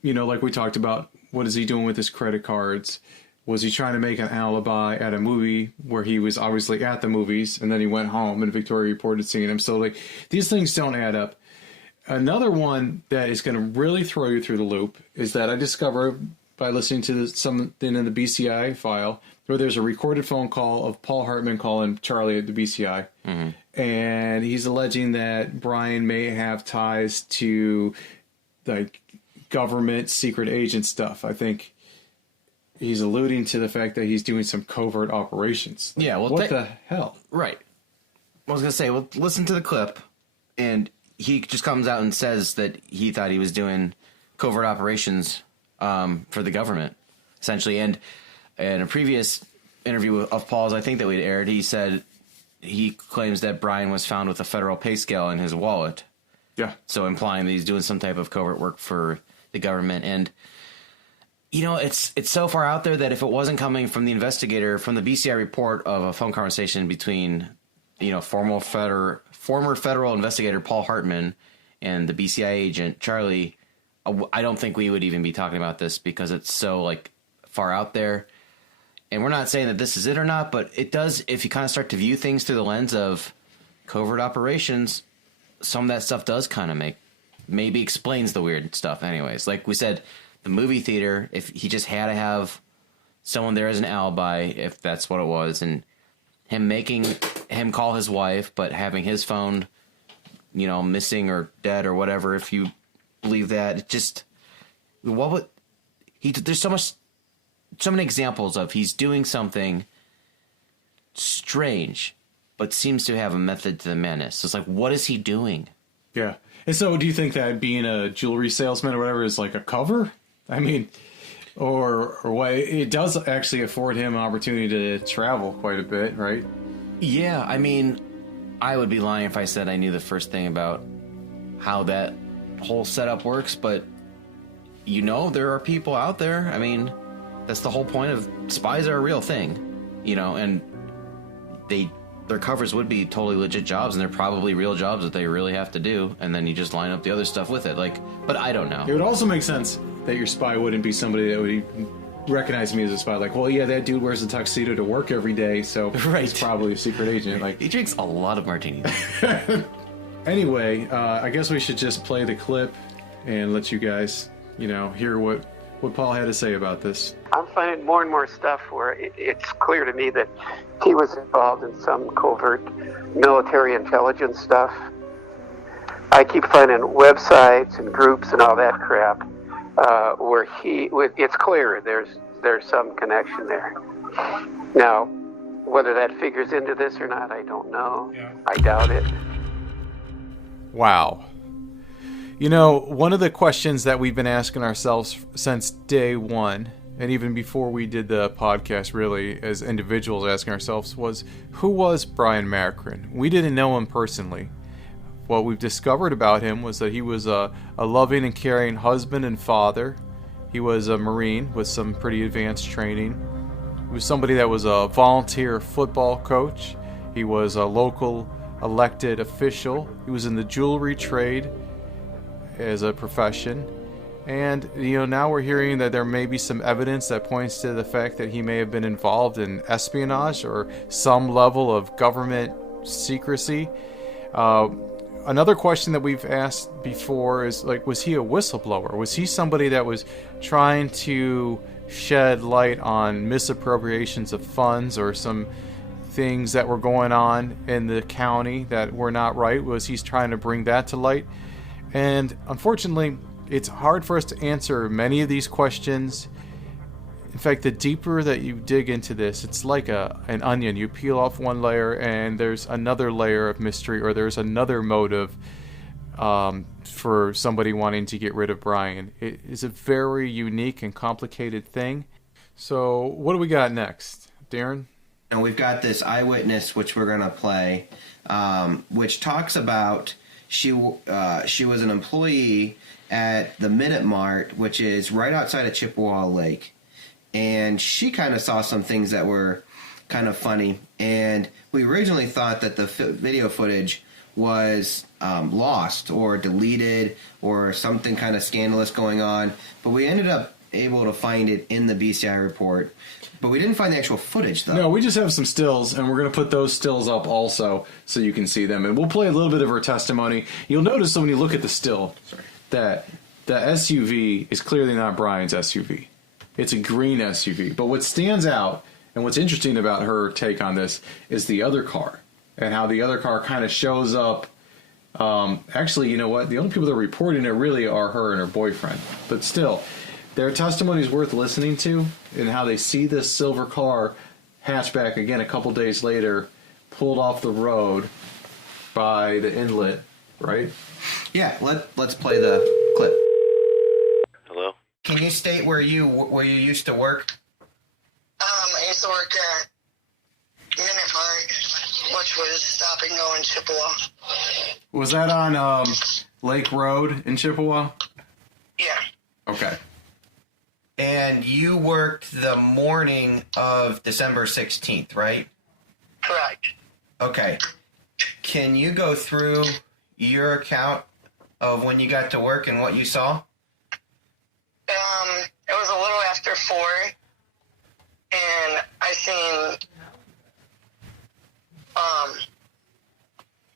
you know, like we talked about, what is he doing with his credit cards? Was he trying to make an alibi at a movie where he was obviously at the movies and then he went home and Victoria reported seeing him? So, like, these things don't add up. Another one that is going to really throw you through the loop is that I discovered by listening to something in the BCI file where there's a recorded phone call of Paul Hartman calling Charlie at the BCI. Mm-hmm. And he's alleging that Bryon may have ties to, like, government secret agent stuff. I think he's alluding to the fact that he's doing some covert operations. Yeah, well, what the hell? Right. I was going to say, well, listen to the clip, and he just comes out and says that he thought he was doing covert operations for the government, essentially. And in a previous interview of Paul's, I think that we'd aired, he said he claims that Bryon was found with a federal pay scale in his wallet. Yeah. So implying that he's doing some type of covert work for the government. And, you know, it's so far out there that if it wasn't coming from the investigator, from the BCI report of a phone conversation between, you know, former federal investigator Paul Hartman and the BCI agent Charlie, I don't think we would even be talking about this because it's so, like, far out there. And we're not saying that this is it or not, but it does, if you kind of start to view things through the lens of covert operations, some of that stuff does kind of maybe explains the weird stuff anyways. Like we said, the movie theater, if he just had to have someone there as an alibi, if that's what it was, and him call his wife, but having his phone, you know, missing or dead or whatever, if you believe that, it just, there's so many examples of he's doing something strange, but seems to have a method to the madness. So it's like, what is he doing? Yeah. And so do you think that being a jewelry salesman or whatever is like a cover? I mean, or what? It does actually afford him an opportunity to travel quite a bit, right? Yeah. I mean, I would be lying if I said I knew the first thing about how that whole setup works, but you know, there are people out there. I mean, that's the whole point of spies are a real thing, you know, and their covers would be totally legit jobs, and they're probably real jobs that they really have to do, and then you just line up the other stuff with it. Like, but I don't know. It would also make sense that your spy wouldn't be somebody that would recognize me as a spy. Like, well, yeah, that dude wears a tuxedo to work every day, so right. He's probably a secret agent. Like, he drinks a lot of martinis. Anyway, I guess we should just play the clip and let you guys, you know, hear what Paul had to say about this. I'm finding more and more stuff where it's clear to me that he was involved in some covert military intelligence stuff. I keep finding websites and groups and all that crap where it's clear there's some connection there. Now, whether that figures into this or not, I don't know. Yeah. I doubt it. Wow. You know, one of the questions that we've been asking ourselves since day one, and even before we did the podcast, really, as individuals asking ourselves, was who was Bryon Macron? We didn't know him personally. What we've discovered about him was that he was a loving and caring husband and father. He was a Marine with some pretty advanced training. He was somebody that was a volunteer football coach. He was a local elected official. He was in the jewelry trade as a profession. And, you know, now we're hearing that there may be some evidence that points to the fact that he may have been involved in espionage or some level of government secrecy. Another question that we've asked before is, like, was he a whistleblower? Was he somebody that was trying to shed light on misappropriations of funds or some things that were going on in the county that were not right? Was he trying to bring that to light? And unfortunately, it's hard for us to answer many of these questions In fact, the deeper that you dig into this, it's like an onion. You peel off one layer, and there's another layer of mystery, or there's another motive for somebody wanting to get rid of Bryon. It is a very unique and complicated thing. So, what do we got next, Darren? And we've got this eyewitness, which we're going to play, which talks about she was an employee at the Minute Mart, which is right outside of Chippewa Lake. And she kind of saw some things that were kind of funny. And we originally thought that the video footage was lost or deleted or something kind of scandalous going on. But we ended up able to find it in the BCI report. But we didn't find the actual footage, though. No, we just have some stills, and we're going to put those stills up also so you can see them. And we'll play a little bit of her testimony. You'll notice when you look at the still that the SUV is clearly not Bryon's SUV. It's a green SUV. But what stands out, and what's interesting about her take on this, is the other car, and how the other car kind of shows up. Actually, you know what? The only people that are reporting it really are her and her boyfriend. But still, their testimony is worth listening to, and how they see this silver car hatchback again a couple days later, pulled off the road by the inlet, right? Yeah, let's play the clip. Hello? Can you state where you used to work? I used to work at Minute Mart, which was stop and go in Chippewa. Was that on Lake Road in Chippewa? Yeah. Okay. And you worked the morning of December 16th, right? Correct. Okay. Can you go through your account of when you got to work and what you saw? It was a little after 4, and I seen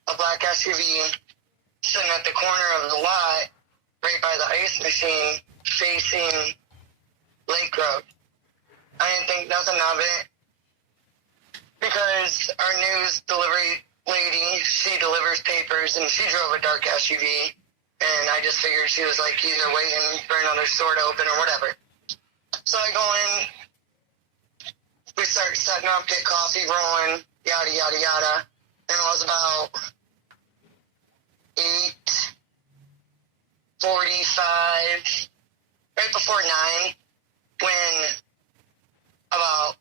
a black SUV sitting at the corner of the lot right by the ice machine facing Lake Road. I didn't think nothing of it because our news delivery lady, she delivers papers, and she drove a dark SUV, and I just figured she was like either waiting for another store to open or whatever. So I go in, we start setting up, get coffee rolling, yada, yada, yada, and it was about 8:45, right before 9, when about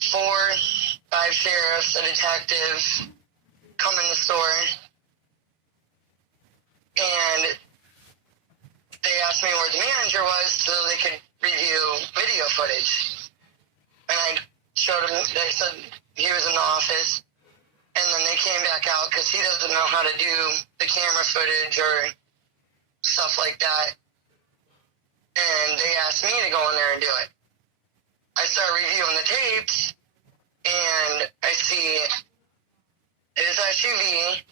4, 5 sheriffs, a detective, come in the store, and they asked me where the manager was so they could review video footage. And I showed them, they said he was in the office, and then they came back out because he doesn't know how to do the camera footage or stuff like that. And they asked me to go in there and do it. I start reviewing the tapes, and I see his SUV.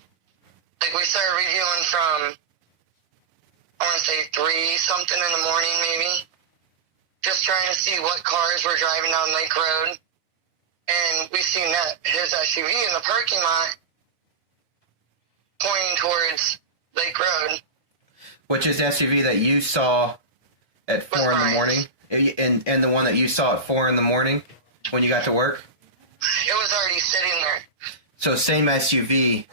Like, we started reviewing from, I want to say 3-something in the morning, maybe. Just trying to see what cars were driving down Lake Road. And we seen that his SUV in the parking lot pointing towards Lake Road. Which is the SUV that you saw at 4 in the morning? And the one that you saw at 4 in the morning when you got to work? It was already sitting there. So same SUV.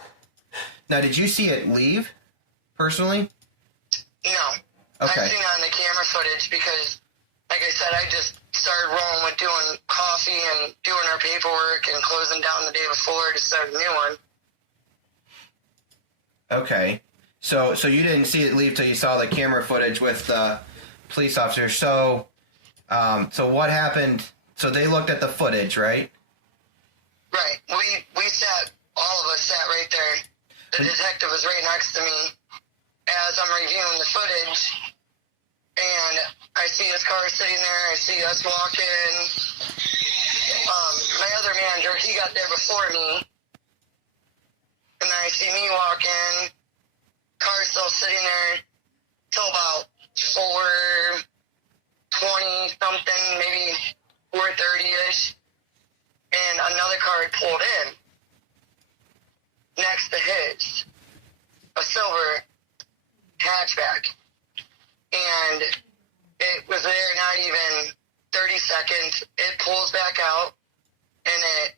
Now, did you see it leave, personally? No. Okay. I seen it on the camera footage because, like I said, I just started rolling with doing coffee and doing our paperwork and closing down the day before to start a new one. Okay. So you didn't see it leave till you saw the camera footage with the police officer. So what happened? So they looked at the footage, right? Right. We sat, all of us sat right there. The detective was right next to me as I'm reviewing the footage, and I see his car sitting there. I see us walking. My other manager, he got there before me, and then I see me walking. Car still sitting there till about 4:20 something, maybe 4:30ish, and another car had pulled in next to his, a silver hatchback, and it was there not even 30 seconds, it pulls back out, and it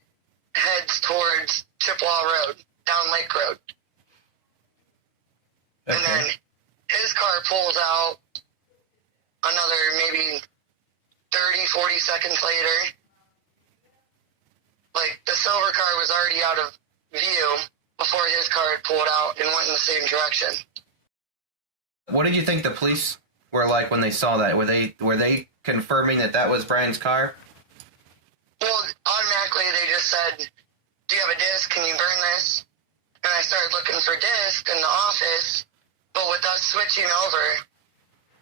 heads towards Chippewa Road, down Lake Road. Okay. And then his car pulls out another maybe 30, 40 seconds later. Like, the silver car was already out of view before his car had pulled out and went in the same direction. What did you think the police were like when they saw that? Were they confirming that was Bryan's car? Well, automatically they just said, do you have a disc? Can you burn this? And I started looking for disc in the office, but with us switching over,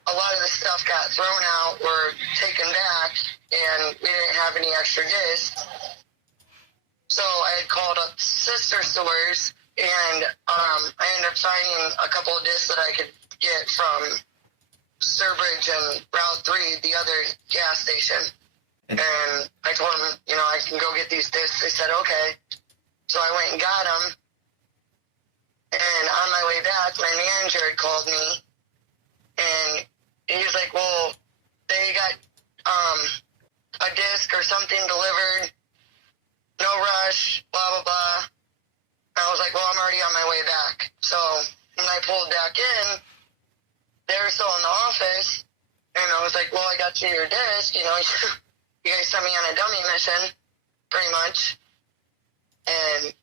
a lot of the stuff got thrown out or taken back, and we didn't have any extra discs. So I had called up sister stores, and I ended up finding a couple of discs that I could get from Sturbridge and Route 3, the other gas station. And I told them, I can go get these discs. They said, okay. So I went and got them. And on my way back, my manager had called me, and he was like, well, they got a disc or something delivered. No rush, blah, blah, blah. And I was like, well, I'm already on my way back. So when I pulled back in, they were still in the office. And I was like, well, I got you your disc. You guys sent me on a dummy mission, pretty much. And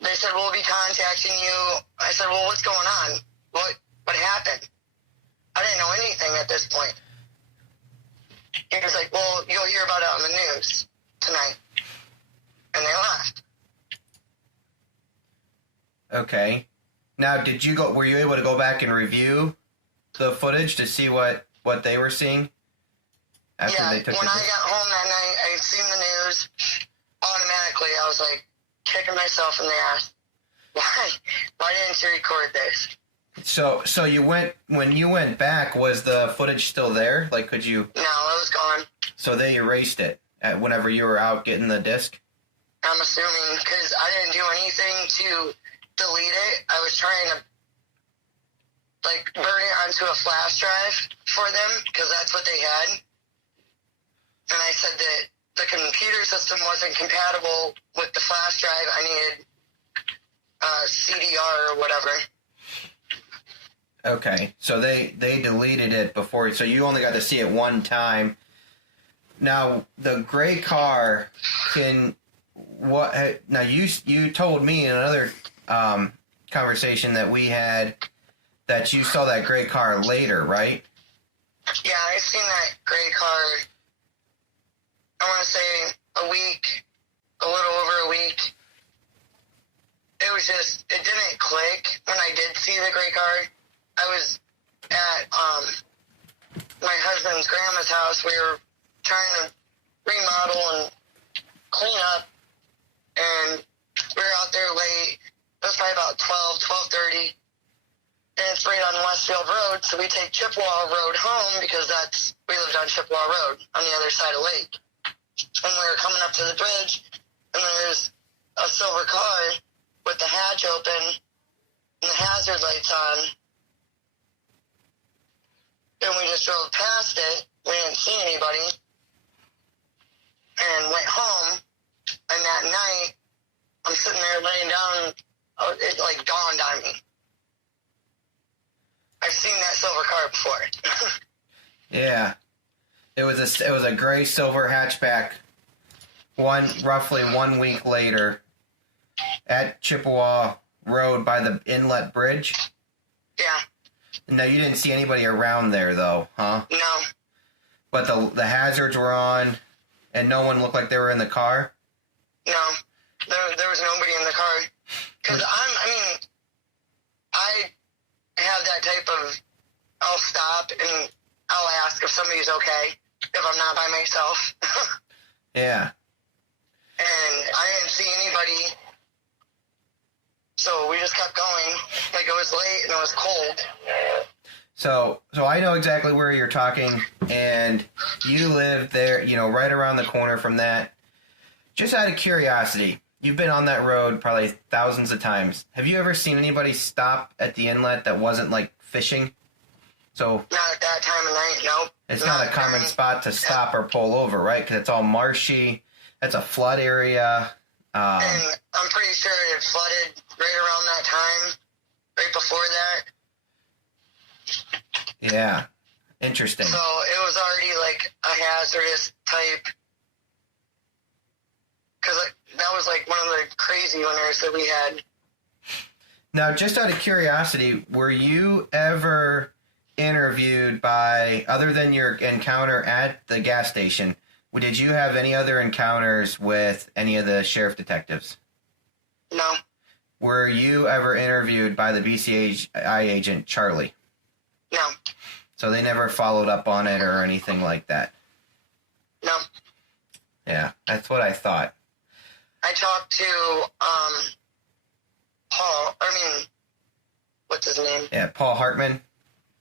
they said, we'll be contacting you. I said, well, what's going on? What happened? I didn't know anything at this point. He was like, well, you'll hear about it on the news tonight. And they left. Okay. Now, were you able to go back and review the footage to see what they were seeing? After they took when I got home that night, I seen the news. Automatically, I was like, kicking myself in the ass. Why didn't you record this? So when you went back, was the footage still there? Like, could you? No, it was gone. So they erased it whenever you were out getting the disc? I'm assuming, because I didn't do anything to delete it. I was trying to, burn it onto a flash drive for them, because that's what they had. And I said that the computer system wasn't compatible with the flash drive. I needed CDR or whatever. Okay, so they deleted it before, so you only got to see it one time. Now, the gray car now you told me in another conversation that we had that you saw that gray car later, right? Yeah, I seen that gray car, I want to say a little over a week. It was just, it didn't click when I did see the gray car. I was at my husband's grandma's house. We were trying to remodel and clean up, and we were out there late. It was probably about 12:30, and it's right on Westfield Road, so we take Chippewa Road home because we lived on Chippewa Road on the other side of Lake. And we were coming up to the bridge, and there's a silver car with the hatch open and the hazard lights on. And we just drove past it. We didn't see anybody. And went home. And that night, I'm sitting there laying down. It dawned on me. I've seen that silver car before. Yeah. It was a gray silver hatchback. Roughly 1 week later, at Chippewa Road by the inlet bridge. Yeah. No, you didn't see anybody around there, though, huh? No. But the hazards were on, and no one looked like they were in the car? No. There was nobody in the car. Because I have that type of, I'll stop and I'll ask if somebody's okay, if I'm not by myself. Yeah. And I didn't see anybody, so we just kept going. Like, it was late and it was cold. So I know exactly where you're talking, and you live there, right around the corner from that. Just out of curiosity, you've been on that road probably thousands of times. Have you ever seen anybody stop at the inlet that wasn't, fishing? So Not at that time of night, nope. it's not a common spot to stop or pull over, right? Because it's all marshy. That's a flood area. And I'm pretty sure it flooded right around that time, right before that. Yeah. Interesting. So it was already like a hazardous type. Because that was like one of the crazy winters that we had. Now, just out of curiosity, were you ever interviewed by, other than your encounter at the gas station, did you have any other encounters with any of the sheriff detectives? No. Were you ever interviewed by the BCI agent, Charlie? No. So they never followed up on it or anything like that? No. Yeah, that's what I thought. I talked to Paul. What's his name? Yeah, Paul Hartman?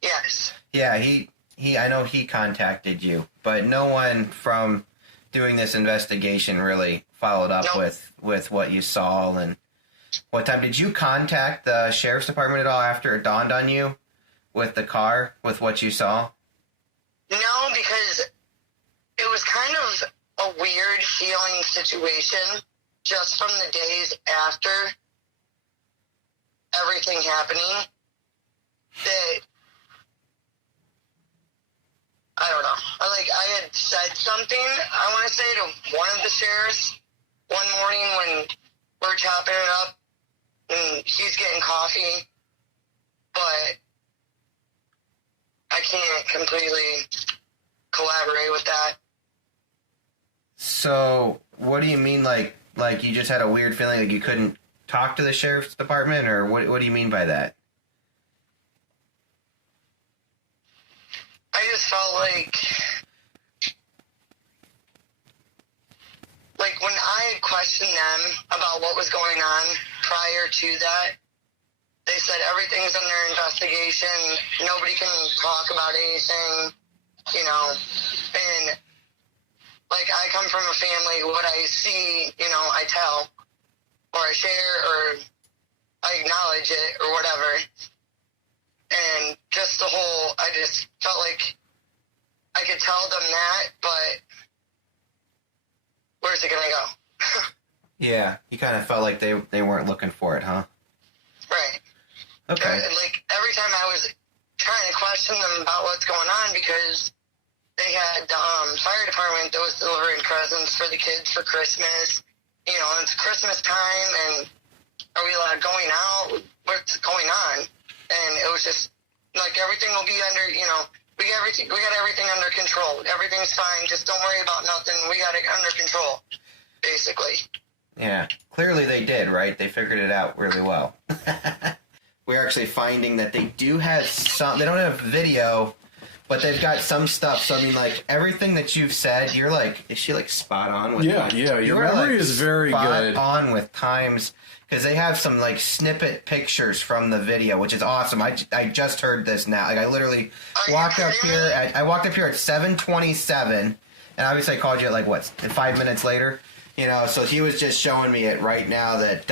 Yes. Yeah, he I know he contacted you, but no one from doing this investigation really followed up with what you saw. And what time did you contact the sheriff's department at all after it dawned on you with the car, with what you saw? No, because it was kind of a weird feeling situation just from the days after everything happening that I don't know. I had said something, I want to say, to one of the sheriffs one morning when we're chopping it up and he's getting coffee, but I can't completely collaborate with that. So, what do you mean, like you just had a weird feeling like you couldn't talk to the sheriff's department, or what do you mean by that? I just felt like when I questioned them about what was going on prior to that, they said everything's under investigation, nobody can talk about anything, and I come from a family, what I see, I tell, or I share, or I acknowledge it, or whatever. And just the whole, I just felt like I could tell them that, but where's it going to go? Yeah, you kind of felt like they weren't looking for it, huh? Right. Okay. And every time I was trying to question them about what's going on, because they had the fire department that was delivering presents for the kids for Christmas. It's Christmas time, and are we allowed going out? What's going on? And it was just everything will be under, we got everything under control. Everything's fine. Just don't worry about nothing. We got it under control, basically. Yeah, clearly they did, right? They figured it out really well. We're actually finding that they do have they don't have video, but they've got some stuff. So, everything that you've said, you're is she spot on with Yeah, your memory is very good. Spot on with times, because they have some, snippet pictures from the video, which is awesome. I just heard this now. I literally walked up here at 7:27, and obviously I called you at, 5 minutes later? So he was just showing me it right now that...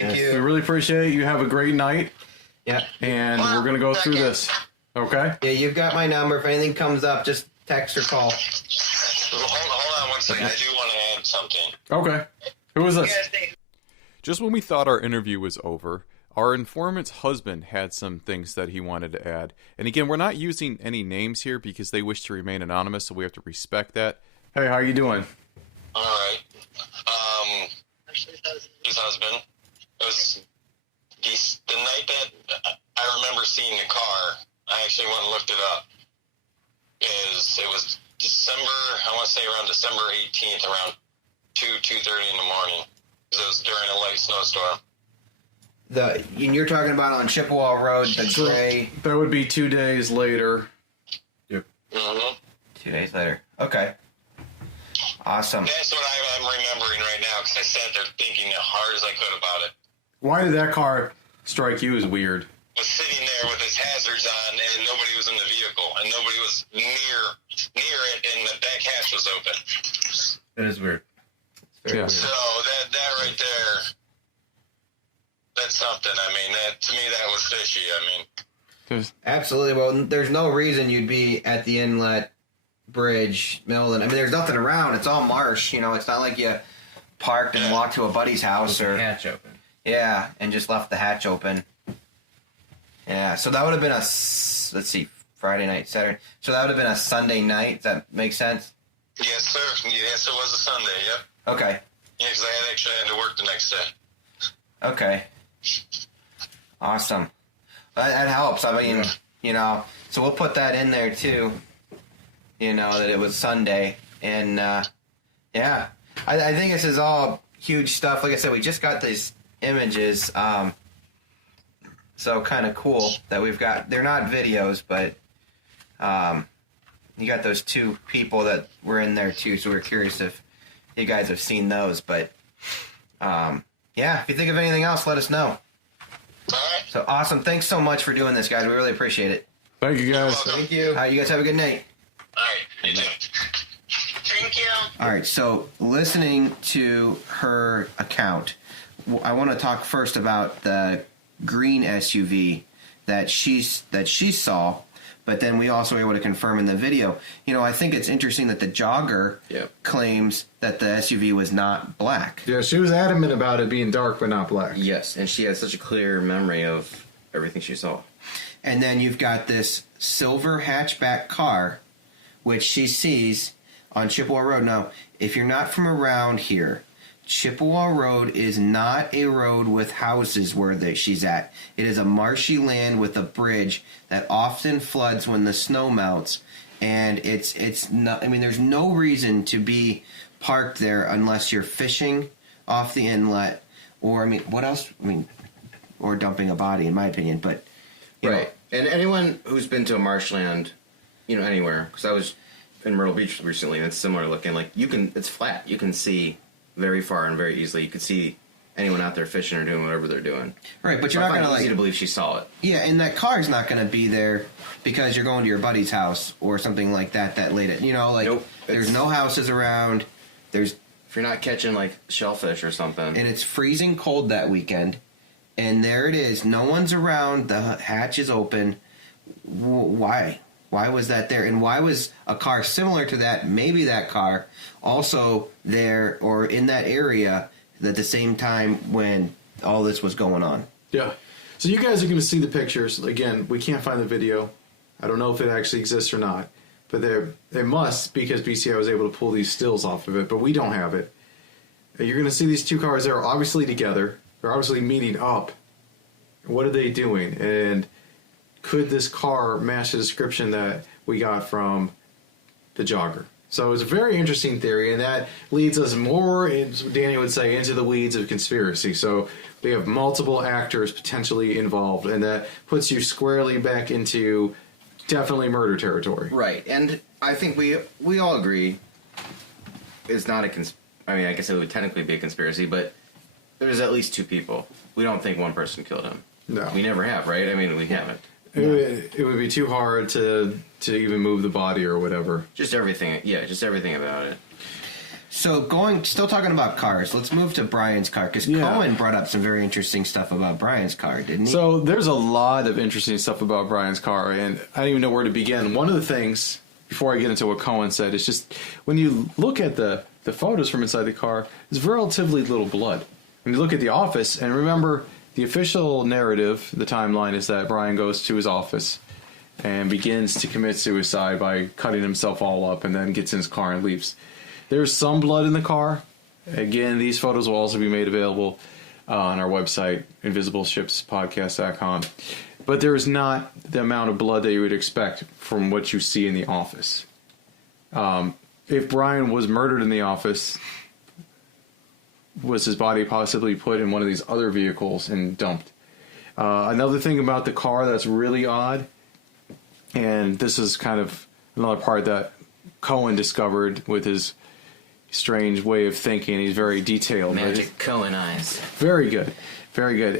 we really appreciate it. You have a great night. Yeah. And we're going to go through this. Okay? Yeah, you've got my number. If anything comes up, just text or call. Hold on one second. I do want to add something. Okay. Who is this? Just when we thought our interview was over, our informant's husband had some things that he wanted to add. And again, we're not using any names here because they wish to remain anonymous, so we have to respect that. Hey, how are you doing? All right. His husband. It was the night that I remember seeing the car. I actually went and looked it up. It was December, I want to say around December 18th, around 2:30 in the morning. It was during a light snowstorm. And you're talking about on Chippewa Road, the gray... That would be 2 days later. Yep. Mm-hmm. 2 days later. Okay. Awesome. That's what I'm remembering right now, because I sat there thinking as hard as I could about it. Why did that car strike you as weird? Was sitting there with his hazards on, and nobody was in the vehicle, and nobody was near it, and the back hatch was open. That is weird. Yeah. So that right there, that's something. To me, that was fishy. Absolutely. Well, there's no reason you'd be at the inlet bridge, Millen. I mean, there's nothing around. It's all marsh. It's not like you parked and walked to a buddy's house or hatch open. Yeah, and just left the hatch open. Yeah, so that would have been let's see, Friday night, Saturday. So that would have been a Sunday night. Does that make sense? Yes, sir. Yes, it was a Sunday. Yep. Okay. Yeah, because I actually had to work the next day. Okay. Awesome. That helps. I mean, so we'll put that in there too. That it was Sunday. And, yeah. I think this is all huge stuff. Like I said, we just got these images. So kind of cool that we've got. They're not videos, but you got those two people that were in there too. So we're curious if you guys have seen those. But, yeah, if you think of anything else, let us know. All right. So awesome. Thanks so much for doing this, guys. We really appreciate it. Thank you, guys. Thank you. All right, you guys have a good night. All right. You too. Thank you. All right, so listening to her account, I want to talk first about the green SUV that she saw, but then we also were able to confirm in the video. I think it's interesting that the jogger claims that the SUV was not black. Yeah, she was adamant about it being dark but not black. Yes, and she had such a clear memory of everything she saw. And then you've got this silver hatchback car, which she sees on Chippewa Road. Now, if you're not from around here, Chippewa Road is not a road with houses where she's at. It is a marshy land with a bridge that often floods when the snow melts. And it's not, I mean, there's no reason to be parked there unless you're fishing off the inlet or, what else? Or dumping a body, in my opinion. But, right. And anyone who's been to a marshland, anywhere, because I was in Myrtle Beach recently, and it's similar looking. Like, it's flat. You can see very far and very easily. You can see anyone out there fishing or doing whatever they're doing. Right, but you're not going to easy to believe she saw it. Yeah, and that car's not going to be there because you're going to your buddy's house or something like that late at, Nope, there's no houses around. If you're not catching, shellfish or something. And it's freezing cold that weekend, and there it is. No one's around. The hatch is open. Why? Why was that there? And why was a car similar to that, maybe that car, also there or in that area at the same time when all this was going on? Yeah. So you guys are going to see the pictures. Again, we can't find the video. I don't know if it actually exists or not. But it must, because BCI was able to pull these stills off of it. But we don't have it. You're going to see these two cars. They're obviously together. They're obviously meeting up. What are they doing? And could this car match the description that we got from the jogger? So it's a very interesting theory, and that leads us more, Danny would say, into the weeds of conspiracy. So we have multiple actors potentially involved, and that puts you squarely back into definitely murder territory. Right, and I think we all agree it's not I guess it would technically be a conspiracy, but there's at least two people. We don't think one person killed him. No. We never have, right? We haven't. It would be too hard to even move the body or whatever. Just everything about it. So still talking about cars, let's move to Bryan's car, because Cohen brought up some very interesting stuff about Bryan's car, didn't he? So there's a lot of interesting stuff about Bryan's car, and I don't even know where to begin. One of the things, before I get into what Cohen said, is just when you look at the photos from inside the car, there's relatively little blood. When you look at the office, and remember, the official narrative, the timeline, is that Bryan goes to his office and begins to commit suicide by cutting himself all up and then gets in his car and leaves. There's some blood in the car. Again, these photos will also be made available on our website, invisibleShipsPodcast.com. But there is not the amount of blood that you would expect from what you see in the office. If Bryan was murdered in the office, was his body possibly put in one of these other vehicles and dumped? Another thing about the car that's really odd, and this is kind of another part that Cohen discovered with his strange way of thinking. He's very detailed. Magic Cohen eyes. Very good. Very good.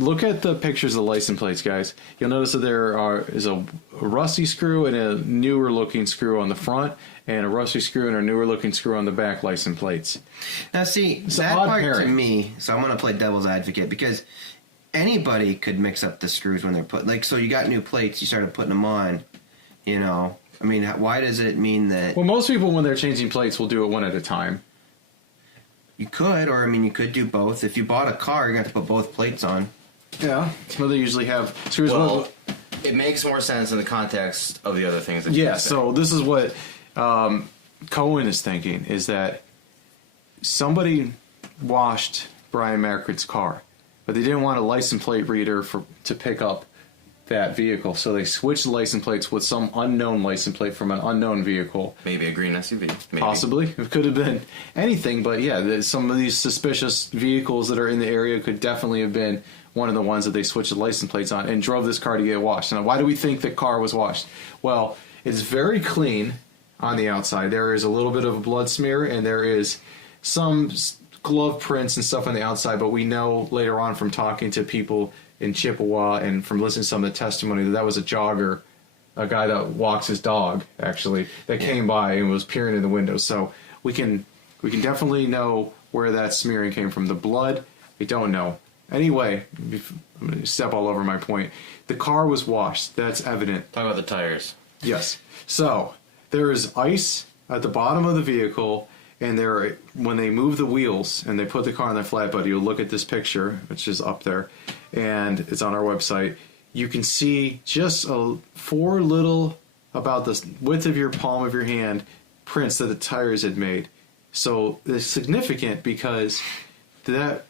Look at the pictures of the license plates, guys. You'll notice that there is a rusty screw and a newer looking screw on the front, and a rusty screw and a newer looking screw on the back license plates. Now see, that part to me, so I'm going to play devil's advocate, because anybody could mix up the screws when they're put. Like, so you got new plates, you started putting them on. You know, I mean, why does it mean that? Well, most people when they're changing plates will do it one at a time. You could, or I mean, you could do both. If you bought a car, you're going to have to put both plates on. Yeah. Well, they usually have screws. Well, it makes more sense in the context of the other things. That Yeah. So this is what Cohen is thinking: is that somebody washed Bryon Macron's car, but they didn't want a license plate reader to pick up that vehicle, so they switched the license plates with some unknown license plate from an unknown vehicle. Maybe a green SUV. Maybe. Possibly. It could have been anything, but yeah, some of these suspicious vehicles that are in the area could definitely have been one of the ones that they switched the license plates on and drove this car to get washed. Now, why do we think the car was washed? Well, it's very clean on the outside. There is a little bit of a blood smear, and there is some glove prints and stuff on the outside, but we know later on from talking to people in Chippewa and from listening to some of the testimony that was a jogger, a guy that walks his dog, actually, that came by and was peering in the window. So we can definitely know where that smearing came from. The blood, we don't know. Anyway, I'm going to step all over my point. The car was washed. That's evident. Talk about the tires. Yes. So there is ice at the bottom of the vehicle, and when they move the wheels and they put the car on their flatbed, you'll look at this picture, which is up there, and it's on our website. You can see just four little, about the width of your palm of your hand, prints that the tires had made. So it's significant because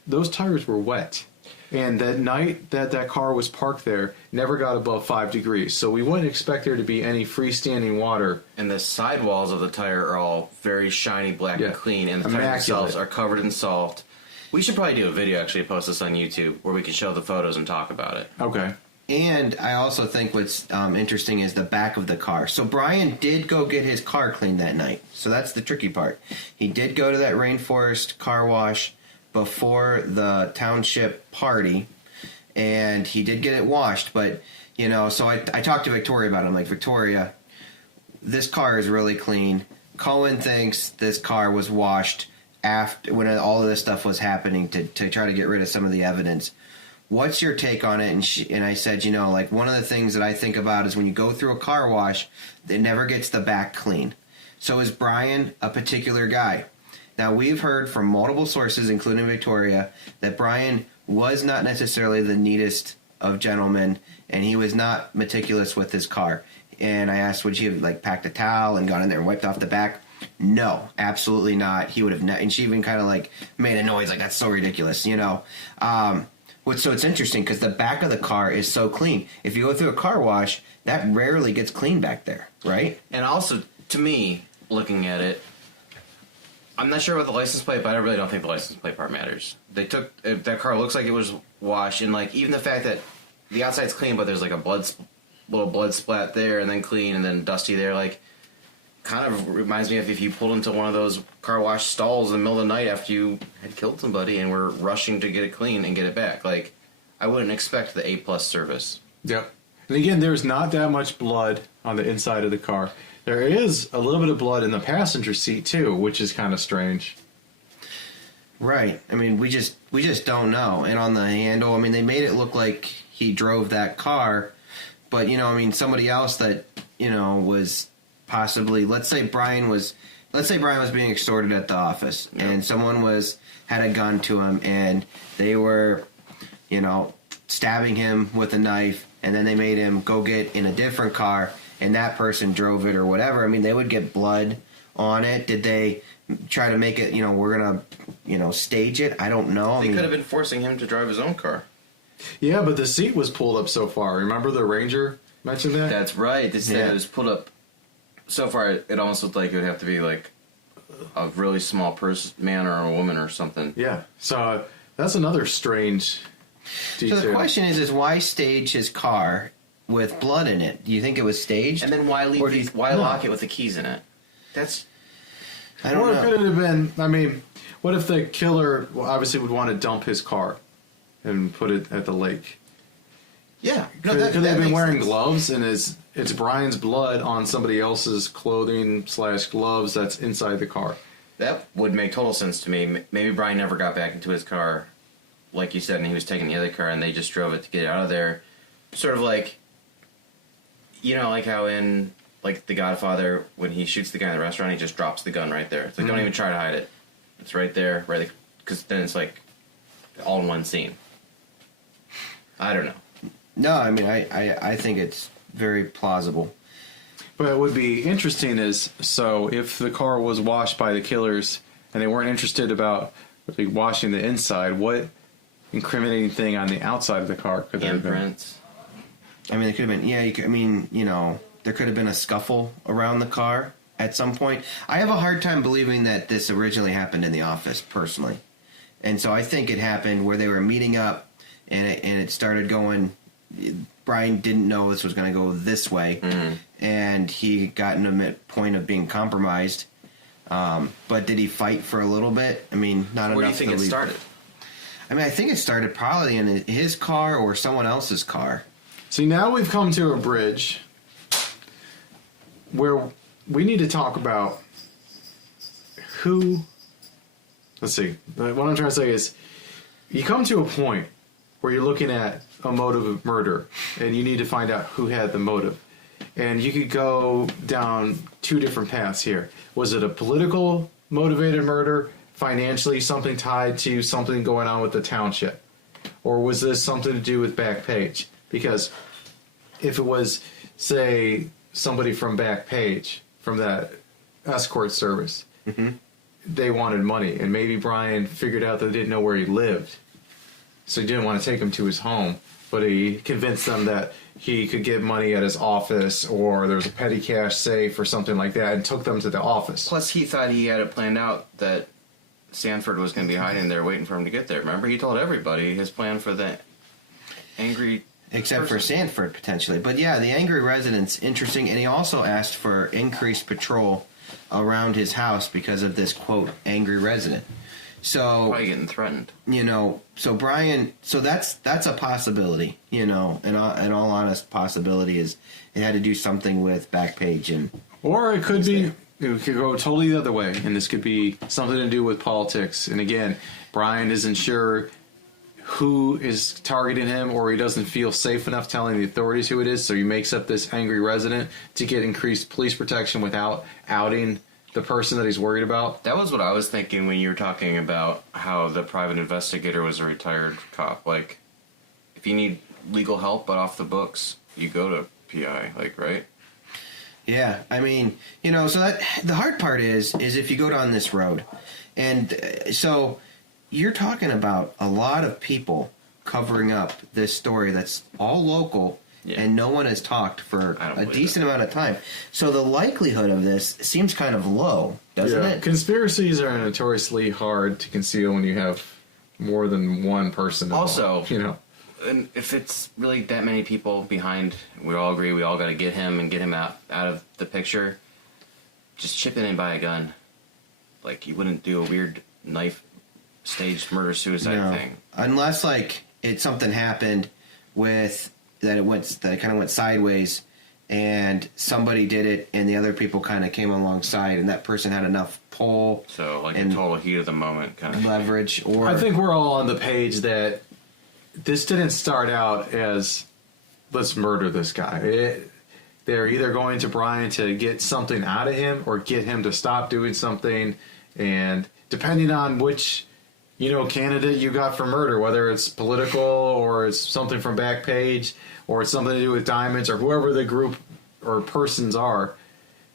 those tires were wet. And that night that car was parked there, never got above 5 degrees. So we wouldn't expect there to be any freestanding water. And the sidewalls of the tire are all very shiny, black, and clean. And the tires themselves are covered in salt. We should probably do a video, actually, post this on YouTube, where we can show the photos and talk about it. Okay. And I also think what's interesting is the back of the car. So Bryon did go get his car cleaned that night. So that's the tricky part. He did go to that Rainforest car wash before the township party, and he did get it washed. But, you know, so I talked to Victoria about it. I'm like, Victoria, this car is really clean. Cohen thinks this car was washed after, when all of this stuff was happening, to try to get rid of some of the evidence. What's your take on it? And I said, you know, like, one of the things that I think about is when you go through a car wash, it never gets the back clean. So is Bryon a particular guy? Now, we've heard from multiple sources, including Victoria, that Bryon was not necessarily the neatest of gentlemen, and he was not meticulous with his car. And I asked, would she have, like, packed a towel and gone in there and wiped off the back? No, absolutely not. He would have not. And she even kind of, like, made a noise, like, that's so ridiculous, you know. So it's interesting because the back of the car is so clean. If you go through a car wash, that rarely gets clean back there, right? And also, to me, looking at it, I'm not sure about the license plate, but I really don't think the license plate part matters. That car looks like it was washed, and like even the fact that the outside's clean, but there's like a little blood splat there, and then clean, and then dusty there, like kind of reminds me of if you pulled into one of those car wash stalls in the middle of the night after you had killed somebody and were rushing to get it clean and get it back. Like, I wouldn't expect the A+ service. Yep. And again, there's not that much blood on the inside of the car. There is a little bit of blood in the passenger seat too, which is kind of strange. Right. I mean, we just don't know. And on the handle, I mean, they made it look like he drove that car, but you know, I mean, somebody else that, you know, was possibly, let's say Bryon was being extorted at the office, and someone had a gun to him, and they were, you know, stabbing him with a knife, and then they made him go get in a different car, and that person drove it or whatever. I mean, they would get blood on it. Did they try to make it, you know, we're going to, you know, stage it? I don't know. They could have been forcing him to drive his own car. Yeah, but the seat was pulled up so far. Remember the Ranger mentioned that? That's right. This thing was pulled up so far, it almost looked like it would have to be like a really small man or a woman or something. Yeah. So that's another strange detail. So the question is why stage his car with blood in it? Do you think it was staged? And then why lock it with the keys in it? I don't know. Could it have been? I mean, what if the killer obviously would want to dump his car and put it at the lake? Yeah. Could they have been wearing gloves and it's Bryon's blood on somebody else's clothing / gloves that's inside the car? That would make total sense to me. Maybe Bryon never got back into his car like you said, and he was taking the other car, and they just drove it to get out of there. Sort of like, like how in like The Godfather, when he shoots the guy in the restaurant, he just drops the gun right there. It's like, don't even try to hide it. It's right there, right? Because then it's like all in one scene. I don't know. No, I mean, I think it's very plausible. But what would be interesting is, so if the car was washed by the killers and they weren't interested about really washing the inside, what incriminating thing on the outside of the car could there have been? Imprints. I mean, it could have been, there could have been a scuffle around the car at some point. I have a hard time believing that this originally happened in the office, personally. And so I think it happened where they were meeting up and it started going. Bryon didn't know this was going to go this way, and he got in a point of being compromised. But did he fight for a little bit? I mean, not enough. Where do you think it started? I mean, I think it started probably in his car or someone else's car. See, now we've come to a bridge where we need to talk about who. Let's see. What I'm trying to say is, you come to a point where you're looking at a motive of murder, and you need to find out who had the motive. And you could go down two different paths here. Was it a political motivated murder, financially something tied to something going on with the township? Or was this something to do with Backpage? Because if it was, say, somebody from Backpage, from that escort service, they wanted money, and maybe Bryon figured out that they didn't know where he lived, so he didn't want to take him to his home, but he convinced them that he could get money at his office, or there was a petty cash safe or something like that, and took them to the office. Plus, he thought he had it planned out that Sanford was going to be hiding there waiting for him to get there. Remember, he told everybody his plan for the angry Except for Sanford, potentially. But yeah, the angry resident's interesting, and he also asked for increased patrol around his house because of this, quote, angry resident. So probably getting threatened. So Bryon, so that's a possibility, an all honest possibility is it had to do something with Backpage and. Or it could be, it could go totally the other way, and this could be something to do with politics. And again, Bryon isn't sure who is targeting him, or he doesn't feel safe enough telling the authorities who it is, so he makes up this angry resident to get increased police protection without outing the person that he's worried about. That was what I was thinking when you were talking about how the private investigator was a retired cop. Like, if you need legal help but off the books, you go to PI, right? Yeah, I mean, so that the hard part is if you go down this road, and so you're talking about a lot of people covering up this story that's all local. Yeah. And no one has talked for a decent amount of time. So the likelihood of this seems kind of low, doesn't it? Conspiracies are notoriously hard to conceal when you have more than one person involved. Also, and if it's really that many people behind, we all agree we all got to get him out of the picture. Just chip it in by a gun. Like, you wouldn't do a weird knife staged murder-suicide thing. Unless, something happened with... that it kind of went sideways, and somebody did it, and the other people kind of came alongside, and that person had enough pull. So, a total heat of the moment kind of leverage. Or I think we're all on the page that this didn't start out as let's murder this guy. They're either going to Bryon to get something out of him or get him to stop doing something, and depending on which candidate you got for murder, whether it's political or it's something from Backpage or it's something to do with diamonds or whoever the group or persons are,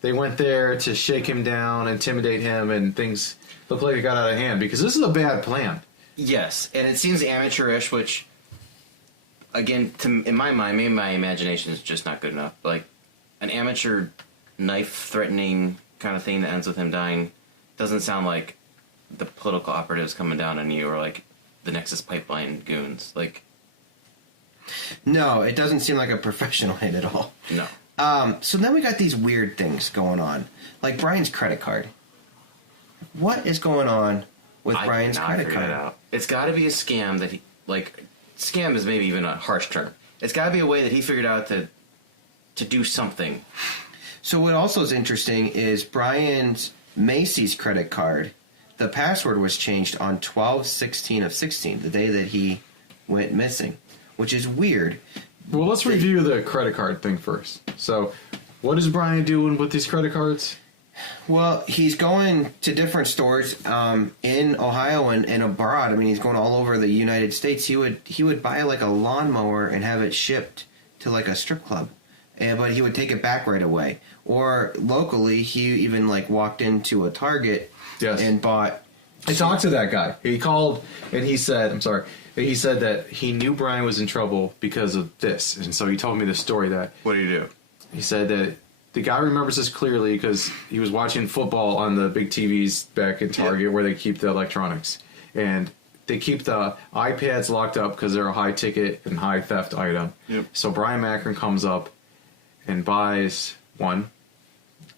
they went there to shake him down, intimidate him, and things look like it got out of hand because this is a bad plan. Yes, and it seems amateurish, which, again, in my mind, maybe my imagination is just not good enough. Like, an amateur knife-threatening kind of thing that ends with him dying doesn't sound like the political operatives coming down on you, or the Nexus Pipeline goons. No, it doesn't seem like a professional hit at all. No. So then we got these weird things going on, like Bryon's credit card. What is going on with Bryon's credit card? It's got to be a scam that he scam is maybe even a harsh term. It's got to be a way that he figured out to do something. So what also is interesting is Bryon's Macy's credit card the password was changed on 12/16 of 16, the day that he went missing, which is weird. Well, let's review the credit card thing first. So, what is Bryon doing with these credit cards? Well, he's going to different stores in Ohio and abroad. I mean, he's going all over the United States. He would buy like a lawnmower and have it shipped to like a strip club, but he would take it back right away. Or locally, he even like walked into a Target and bought. I talked to that guy. He called and he said, "I'm sorry." He said that he knew Bryon was in trouble because of this, and so he told me the story that. What do you do? He said that the guy remembers this clearly because he was watching football on the big TVs back in Target where they keep the electronics, and they keep the iPads locked up because they're a high ticket and high theft item. Yep. So Bryon Macron comes up and buys one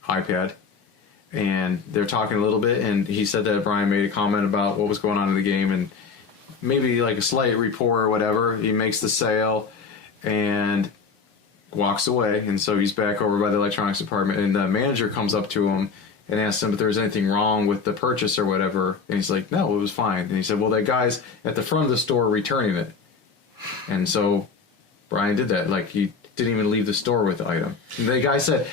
iPad. And they're talking a little bit, and he said that Bryon made a comment about what was going on in the game, and maybe like a slight rapport or whatever. He makes the sale and walks away, and so he's back over by the electronics department, and the manager comes up to him and asks him if there was anything wrong with the purchase or whatever, and he's like, no, it was fine. And he said, well, that guy's at the front of the store returning it. And so Bryon did that. Like, he didn't even leave the store with the item. And the guy said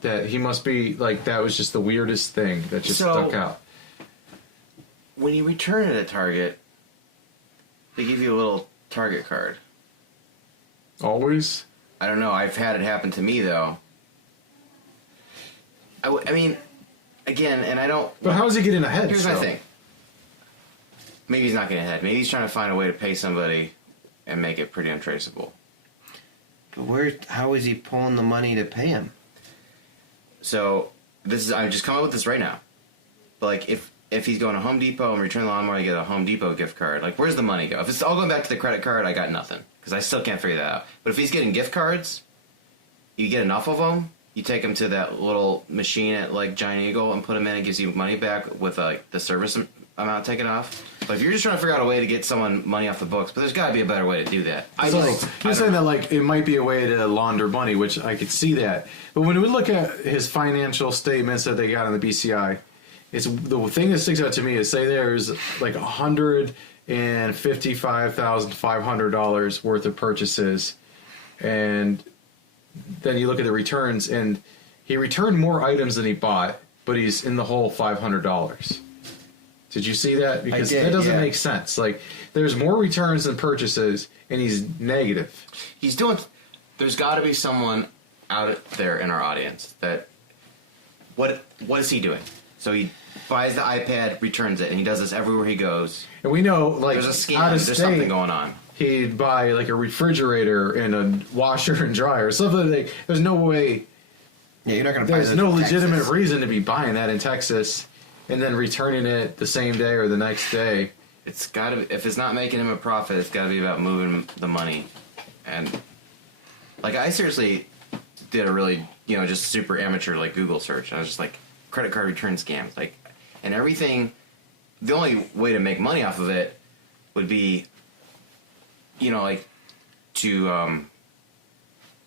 that he must be, like, that was just the weirdest thing that just stuck out. When you return it at Target, they give you a little Target card. Always? I don't know. I've had it happen to me, though. I mean, again, and I don't... But how is he getting ahead? Here's my thing. Maybe he's not getting ahead. Maybe he's trying to find a way to pay somebody and make it pretty untraceable. But how is he pulling the money to pay him? So, I'm just coming up with this right now. But, like, if he's going to Home Depot and return the lawnmower, you get a Home Depot gift card. Like, where's the money go? If it's all going back to the credit card, I got nothing. Because I still can't figure that out. But if he's getting gift cards, you get enough of them, you take them to that little machine at, like, Giant Eagle and put them in, and it gives you money back with, like, the service amount taken off. But if you're just trying to figure out a way to get someone money off the books, but there's got to be a better way to do that. You're saying that, like, it might be a way to launder money, which I could see that. But when we look at his financial statements that they got on the BCI, it's the thing that sticks out to me is, say there's like $155,500 worth of purchases, and then you look at the returns, and he returned more items than he bought, but he's in the hole $500. Did you see that? Because that doesn't make sense. Like, there's more returns than purchases, and he's negative. He's doing... There's got to be someone out there in our audience that... What is he doing? So he buys the iPad, returns it, and he does this everywhere he goes. And we know, like, there's a scam, there's something going on. He'd buy, like, a refrigerator and a washer and dryer. Something like... There's no way... Yeah, you're not going to buy There's no legitimate reason to be buying that in Texas and then returning it the same day or the next day. It's got to. If it's not making him a profit, it's got to be about moving the money. And like, I seriously did a really, just super amateur like Google search. I was just like, credit card return scams, like, and everything. The only way to make money off of it would be, like, to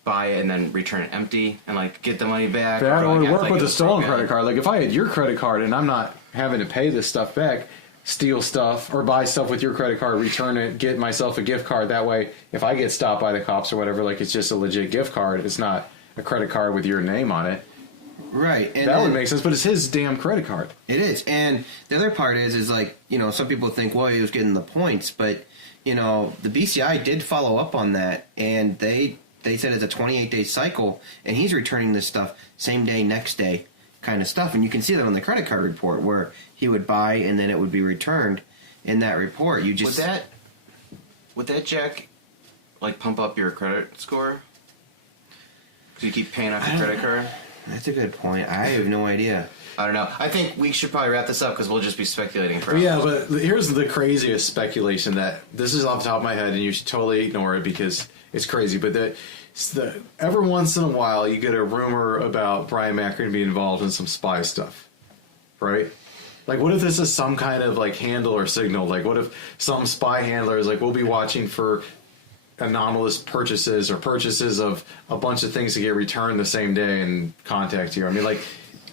buy it and then return it empty and, like, get the money back. That or would like, work like with a stolen program. credit card. Like, if I had your credit card and I'm not having to pay this stuff back, steal stuff or buy stuff with your credit card, return it, get myself a gift card. That way, if I get stopped by the cops or whatever, like, it's just a legit gift card. It's not a credit card with your name on it. Right. And that would make sense, but it's his damn credit card. It is. And the other part is like, some people think, well, he was getting the points, but, the BCI did follow up on that, and they said it's a 28-day cycle, and he's returning this stuff same day, next day kind of stuff. And you can see that on the credit card report where he would buy and then it would be returned in that report. You just Would that, Jack, like, pump up your credit score? Because you keep paying off your credit card? That's a good point. I have no idea. I don't know. I think we should probably wrap this up because we'll just be speculating for Yeah, but here's the craziest speculation that this is off the top of my head, and you should totally ignore it because it's crazy. But every once in a while, you get a rumor about Bryon Macron being involved in some spy stuff, right? Like, what if this is some kind of, like, handle or signal? Like, what if some spy handler is like, we'll be watching for anomalous purchases or purchases of a bunch of things to get returned the same day and contact you? I mean, like,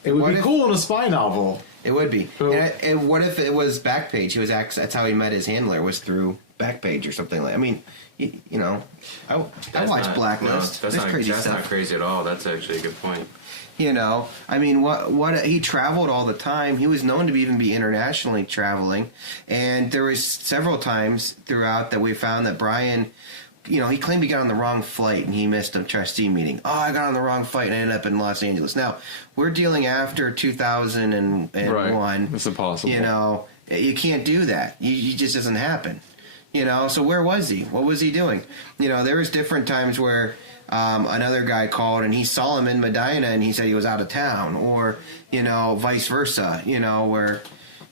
it would be cool in a spy novel. It would be. And what if it was Backpage? That's how he met his handler, was through Backpage or something like. I mean, you know, I watch Blacklist. That's There's crazy that's stuff. not crazy at all. That's actually a good point. You know, I mean, what he traveled all the time. He was known to even be internationally traveling, and there was several times throughout that we found that Bryon, you know, he claimed he got on the wrong flight and he missed a trustee meeting. Oh, I got on the wrong flight and I ended up in Los Angeles. Now we're dealing after 2001. Right. It's impossible. You know, you can't do that. You just doesn't happen. You know, so where was he? What was he doing? You know, there was different times where. Another guy called and he saw him in Medina and he said he was out of town, or you know, vice versa. You know, where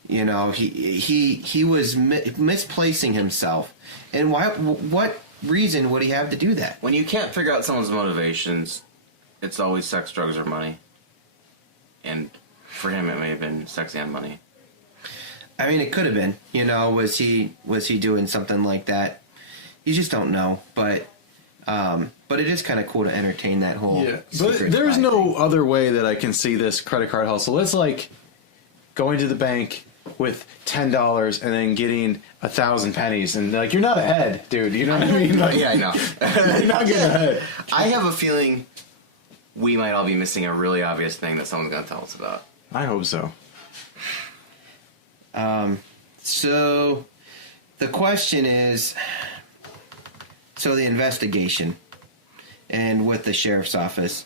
you know he was misplacing himself, and why? What reason would he have to do that? When you can't figure out someone's motivations, it's always sex, drugs, or money. And for him, it may have been sex and money. I mean, it could have been. You know, was he doing something like that? You just don't know, but it is kind of cool to entertain that whole. Yeah, but there's no other way that I can see this credit card hustle. It's like going to the bank with $10 and then getting 1,000 pennies, and like you're not ahead, dude. You know what I mean? Like, yeah, I know. You're not getting ahead. I have a feeling we might all be missing a really obvious thing that someone's going to tell us about. I hope so. So the question is, so the investigation and with the sheriff's office.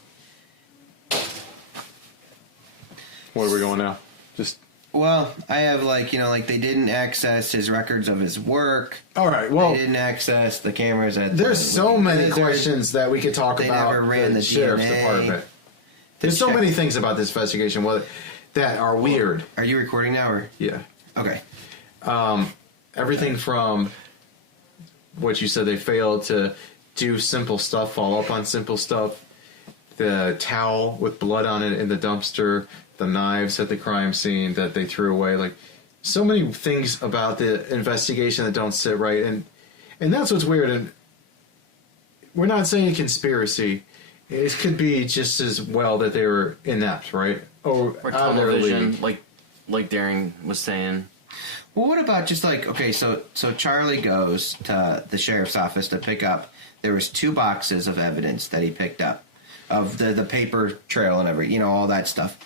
Where are we going now? Well, I have like they didn't access his records of his work. All right, well, they didn't access the cameras at. There's so many questions that we could talk they about. Never ran the sheriff's DNA. department. There's so many things about this investigation that are weird. Are you recording now, or yeah? Okay. Everything from what you said, they failed to do simple stuff, follow up on simple stuff. The towel with blood on it in the dumpster, the knives at the crime scene that they threw away, like so many things about the investigation that don't sit right, and that's what's weird. And we're not saying conspiracy; it could be just as well that they were inept, right? Or television, like Darren was saying. Well, what about just like, okay, so Charlie goes to the sheriff's office to pick up. There was 2 boxes of evidence that he picked up of the paper trail and all that stuff.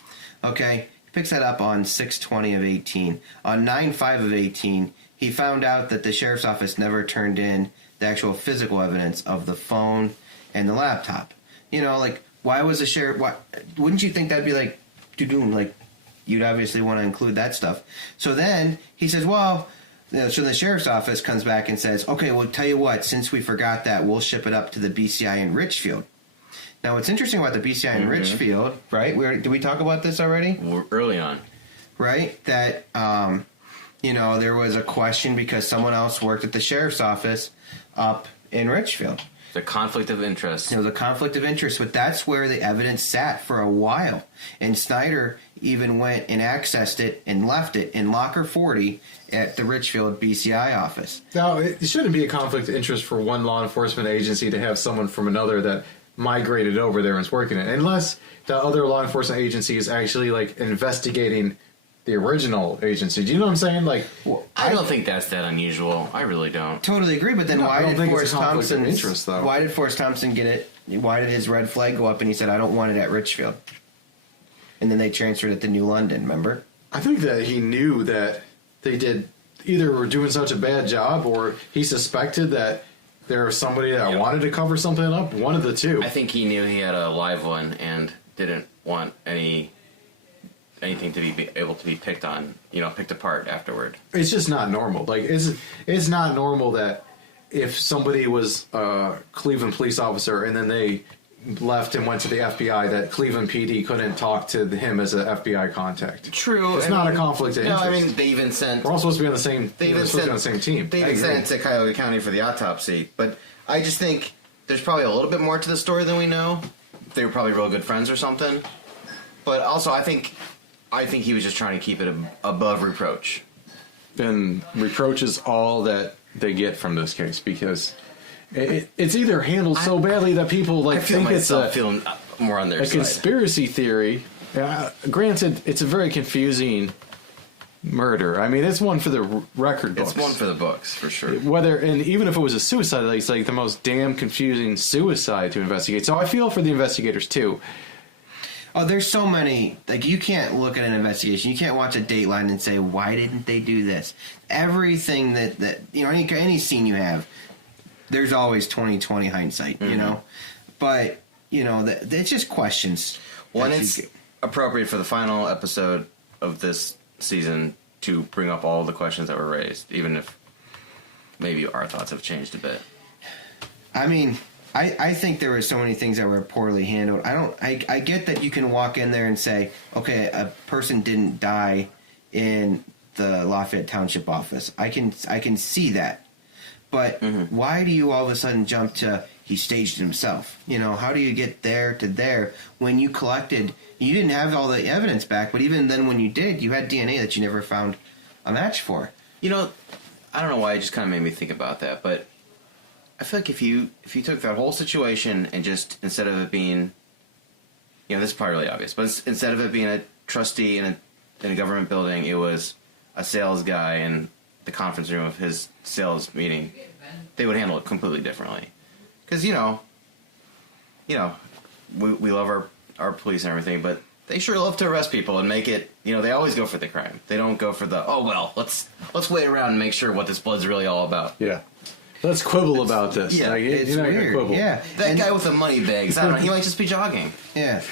Okay, he picks that up on 6/20 of 18. On 9/5 of 18, he found out that the sheriff's office never turned in the actual physical evidence of the phone and the laptop. Like, why was the sheriff? Why wouldn't you think that'd be like, like, you'd obviously want to include that stuff. So then he says, well, so the sheriff's office comes back and says, okay, well, tell you what, since we forgot that, we'll ship it up to the BCI in Richfield. Now, what's interesting about the BCI in Richfield, right? Did we talk about this already? Early on. Right? That, there was a question because someone else worked at the sheriff's office up in Richfield. The conflict of interest. It was a conflict of interest, but that's where the evidence sat for a while. And Snyder even went and accessed it and left it in locker 40 at the Richfield BCI office. Now, it shouldn't be a conflict of interest for one law enforcement agency to have someone from another that migrated over there and is working it, unless the other law enforcement agency is actually like investigating the original agency. Do you know what I'm saying? Like, I don't think that's that unusual. I really don't. Totally agree, but then No, I why don't did think Forrest it's a conflict of Thompson? interest, though. Why did Forrest Thompson get it? Why did his red flag go up and he said, "I don't want it at Richfield"? And then they transferred it to New London. Remember? I think that he knew that they did either were doing such a bad job, or he suspected that there was somebody that wanted to cover something up. One of the two. I think he knew he had a live one and didn't want anything to be able to be picked apart afterward. It's just not normal. Like, it's not normal that if somebody was a Cleveland police officer and then they left and went to the FBI, that Cleveland PD couldn't talk to him as an FBI contact. True. It's not a conflict of interest. No, I mean, they even sent... We're all supposed to be on the same... We're supposed to be on the same team. They even sent to Cuyahoga County for the autopsy. But I just think there's probably a little bit more to the story than we know. They were probably real good friends or something. But also, I think he was just trying to keep it above reproach. And reproach is all that they get from this case, because it's either handled so badly that people think it's feeling more on their side. Conspiracy theory, Granted, it's a very confusing murder. I mean, it's one for the record books. It's one for the books, for sure. And even if it was a suicide, it's like the most damn confusing suicide to investigate. So I feel for the investigators, too. Oh, there's so many. Like, you can't look at an investigation. You can't watch a Dateline and say, why didn't they do this? Everything that any scene you have, there's always 20/20 hindsight, you know? But, it's just questions. Well, and it's appropriate for the final episode of this season to bring up all the questions that were raised, even if maybe our thoughts have changed a bit. I mean, I think there were so many things that were poorly handled. I get that you can walk in there and say, okay, a person didn't die in the Lafayette Township office. I can see that. But why do you all of a sudden jump to he staged himself? How do you get there to there when you didn't have all the evidence back, but even then when you did, you had DNA that you never found a match for. I don't know why it just kind of made me think about that, but I feel like if you took that whole situation and just, instead of it being, this is probably really obvious, but instead of it being a trustee in a government building, it was a sales guy in the conference room of his sales meeting, they would handle it completely differently. Because, we love our police and everything, but they sure love to arrest people and make it, they always go for the crime. They don't go for the, let's wait around and make sure what this blood's really all about. Yeah. Let's quibble about this. Yeah, it's weird. Yeah. That guy with the money bags, I don't know, he might just be jogging. Yeah.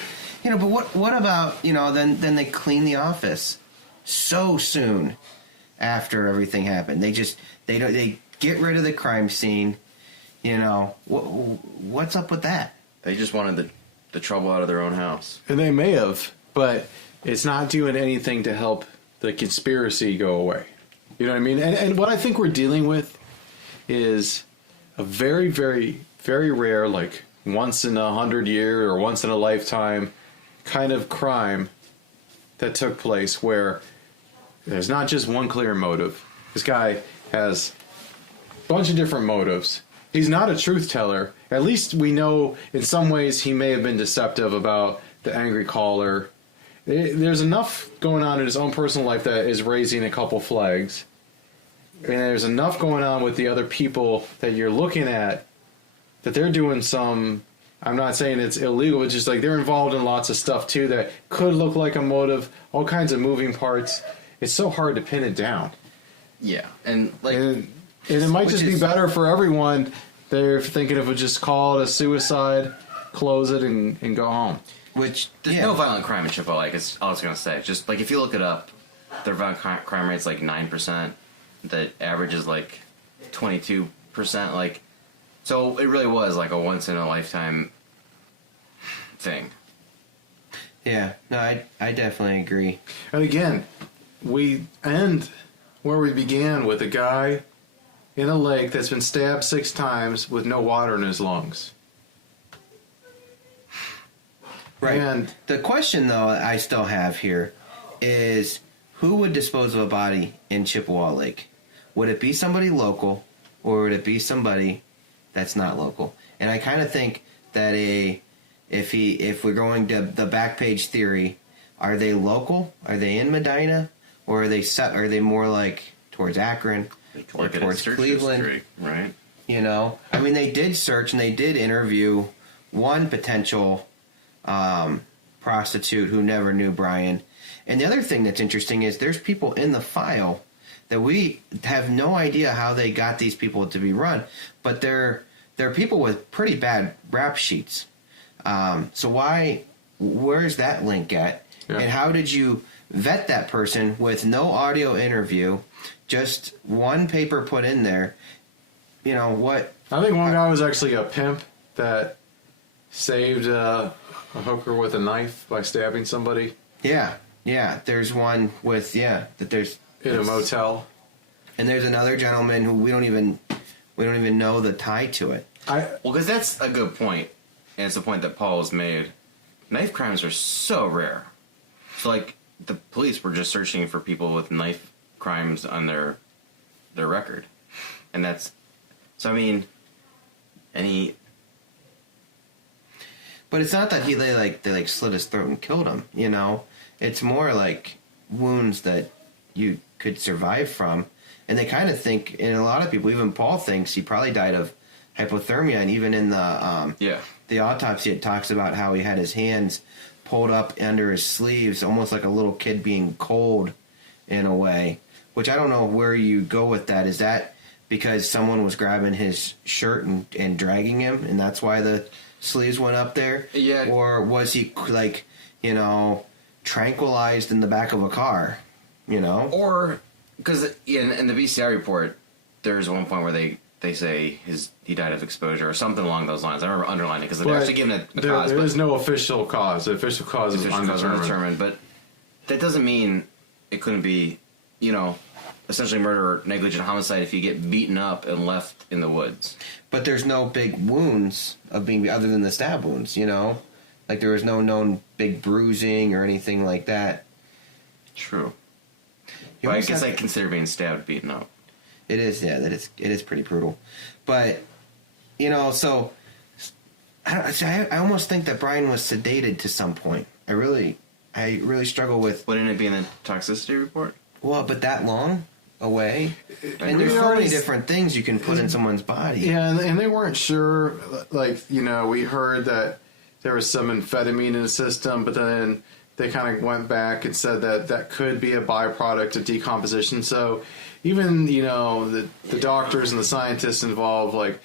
But what about, then they clean the office so soon after everything happened. They get rid of the crime scene. What's up with that? They just wanted the trouble out of their own house. And they may have, but it's not doing anything to help the conspiracy go away. You know what I mean? And what I think we're dealing with is a very, very, very rare, like once in 100 year or once in a lifetime kind of crime that took place where there's not just one clear motive. This guy has a bunch of different motives. He's not a truth teller. At least we know in some ways he may have been deceptive about the angry caller. There's enough going on in his own personal life that is raising a couple flags. And there's enough going on with the other people that you're looking at that they're doing some, I'm not saying it's illegal, but just like they're involved in lots of stuff too that could look like a motive, all kinds of moving parts. It's so hard to pin it down. Yeah. And it might just be better for everyone. They're thinking if we just call it a suicide, close it, and go home. There's no violent crime in Chippewa. It's all I was going to say. Just if you look it up, their violent crime rate's 9%. The average is 22%. So it really was a once in a lifetime thing. Yeah, no, I definitely agree. And again, we end where we began with a guy in a lake that's been stabbed 6 times with no water in his lungs. Right. And the question, though, I still have here is who would dispose of a body in Chippewa Lake? Would it be somebody local or would it be somebody that's not local? And I kind of think that if we're going to the back page theory, are they local? Are they in Medina? Or are they more towards Akron or towards Cleveland? History, right. I mean, they did search and they did interview one potential prostitute who never knew Bryon. And the other thing that's interesting is there's people in the file that we have no idea how they got these people to be run, but they're people with pretty bad rap sheets. So where's that link at? Yeah. And how did you vet that person with no audio interview, just one paper put in there? What? I think one guy was actually a pimp that saved a hooker with a knife by stabbing somebody. Yeah. There's one with that there's in a motel, and there's another gentleman who we don't even know the tie to it. Because that's a good point, and it's a point that Paul has made. Knife crimes are so rare. So the police were just searching for people with knife crimes on their record, and that's so. I mean, But it's not that they slit his throat and killed him. You know, it's more like wounds that you could survive from, and they kind of think, and a lot of people, even Paul thinks he probably died of hypothermia, and even in the autopsy, it talks about how he had his hands pulled up under his sleeves, almost like a little kid being cold in a way, which I don't know where you go with that. Is that because someone was grabbing his shirt and dragging him, and that's why the sleeves went up there? Yeah. Or was he, like, you know, tranquilized in the back of a car, you know? Or, because in the BCI report, there's one point where they say he died of exposure or something along those lines. I remember underlining because they're actually giving a cause. There is no official cause. The official cause is undetermined. But that doesn't mean it couldn't be, you know, essentially murder or negligent homicide if you get beaten up and left in the woods. But there's no big wounds of being other than the stab wounds, you know? Like there was no known big bruising or anything like that. True. But I guess I consider being stabbed beaten up. It is, yeah. It is pretty brutal, but you know, so I almost think that Bryon was sedated to some point. I really struggle with. Wouldn't it be in the toxicity report? Well, but that long away, and there's so many different things you can put in someone's body. Yeah, and they weren't sure. Like, you know, we heard that there was some amphetamine in the system, but then they kind of went back and said that could be a byproduct of decomposition. So even, you know, the doctors and the scientists involved, like,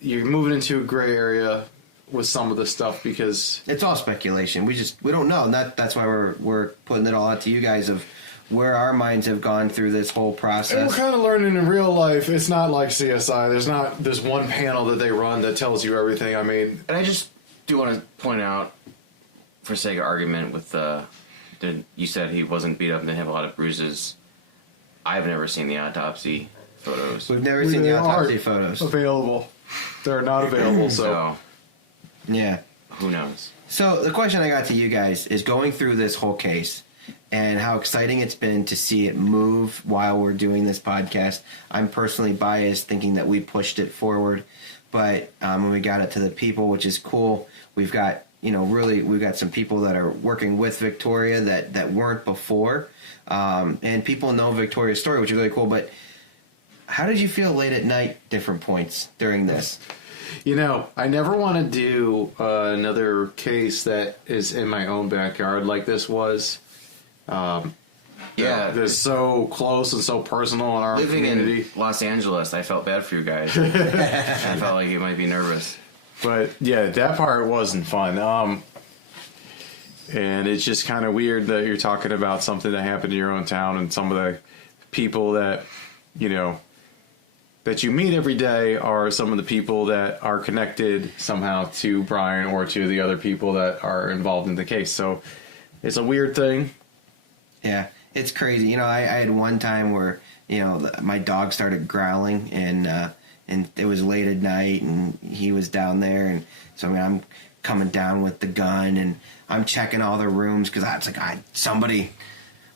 you're moving into a gray area with some of the stuff because it's all speculation. We don't know, and that's why we're putting it all out to you guys of where our minds have gone through this whole process. And we're kind of learning in real life. It's not like CSI. There's not this one panel that they run that tells you everything. I mean, and I just do want to point out, for sake of argument, with you said he wasn't beat up and didn't have a lot of bruises. I've never seen the autopsy photos. We've never seen the autopsy photos available. They're not available, so yeah. Who knows? So the question I got to you guys is going through this whole case and how exciting it's been to see it move while we're doing this podcast. I'm personally biased, thinking that we pushed it forward, but when we got it to the people, which is cool, we've got, you know, we've got some people that are working with Victoria that weren't before, and people know Victoria's story, which is really cool. But how did you feel late at night, different points during this? You know, I never want to do another case that is in my own backyard like this was. Yeah, they're so close and so personal in our community. Living in Los Angeles, I felt bad for you guys. I felt like you might be nervous. But yeah, that part wasn't fun. And it's just kind of weird that you're talking about something that happened in your own town and some of the people that, you know, that you meet every day are some of the people that are connected somehow to Bryon or to the other people that are involved in the case. So it's a weird thing. Yeah, it's crazy. You know, I had one time where, you know, my dog started growling and it was late at night and he was down there. And so, I mean, I'm coming down with the gun and I'm checking all the rooms because I was like,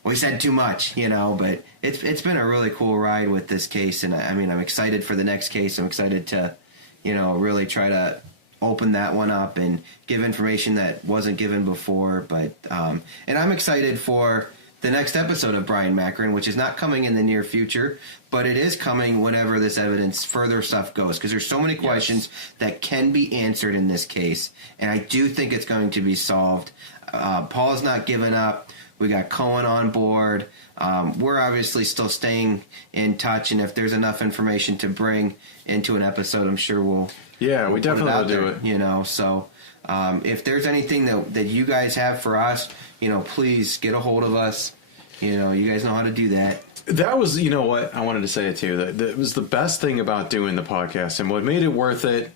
we said too much, you know, but it's been a really cool ride with this case. And I mean, I'm excited for the next case. I'm excited to, you know, really try to open that one up and give information that wasn't given before. But, and I'm excited for the next episode of Bryon Macron, which is not coming in the near future, but it is coming whenever this evidence, further stuff goes, because there's so many questions that can be answered in this case, and I do think it's going to be solved. Paul's not giving up. We got Cohen on board. We're obviously still staying in touch, and if there's enough information to bring into an episode, I'm sure we'll we definitely will do it. You know, so if there's anything that you guys have for us, you know, please get a hold of us. You know, you guys know how to do that. That was, you know what, I wanted to say it too. That was the best thing about doing the podcast, and what made it worth it,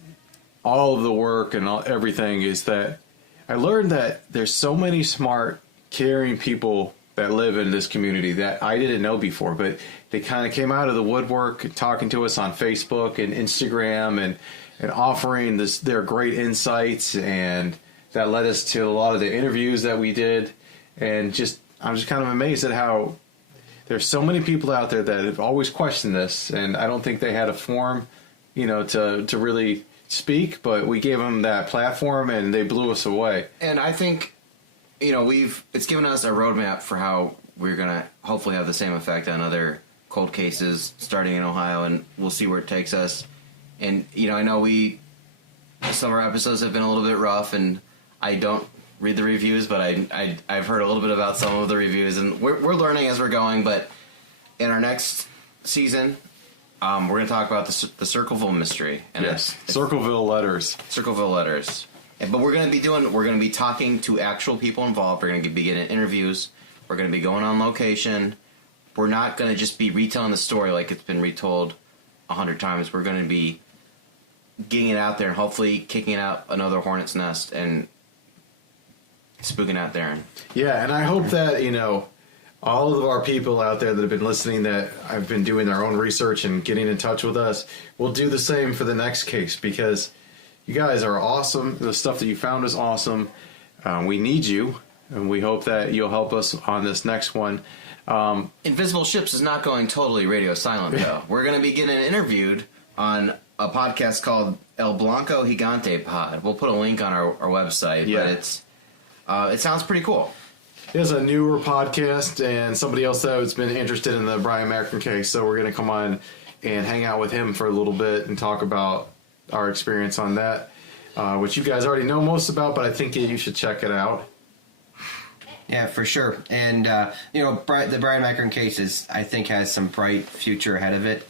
all of the work and everything, is that I learned that there's so many smart, caring people that live in this community that I didn't know before, but they kind of came out of the woodwork talking to us on Facebook and Instagram and offering their great insights, and that led us to a lot of the interviews that we did. And I'm just kind of amazed at how there's so many people out there that have always questioned this, and I don't think they had a forum, you know, to really speak, but we gave them that platform and they blew us away. And I think, it's given us a roadmap for how we're going to hopefully have the same effect on other cold cases starting in Ohio, and we'll see where it takes us. And, I know some of our episodes have been a little bit rough, and I don't read the reviews, but I've heard a little bit about some of the reviews, and we're learning as we're going. But in our next season, we're going to talk about the Circleville mystery. And yes, Circleville letters. Circleville letters. But we're going to be talking to actual people involved. We're going to be getting interviews. We're going to be going on location. We're not going to just be retelling the story like it's been retold 100 times. We're going to be getting it out there and hopefully kicking out another hornet's nest and spooking out Darren. Yeah, and I hope that, all of our people out there that have been listening that have been doing their own research and getting in touch with us will do the same for the next case, because you guys are awesome. The stuff that you found is awesome. We need you, and we hope that you'll help us on this next one. Invisible Ships is not going totally radio silent, though. We're going to be getting interviewed on a podcast called El Blanco Gigante Pod. We'll put a link on our website, but it sounds pretty cool. It is a newer podcast, and somebody else that has been interested in the Bryon Macron case, so we're going to come on and hang out with him for a little bit and talk about our experience on that, which you guys already know most about, but I think you should check it out. Yeah, for sure. And, the Bryon Macron case I think has some bright future ahead of it.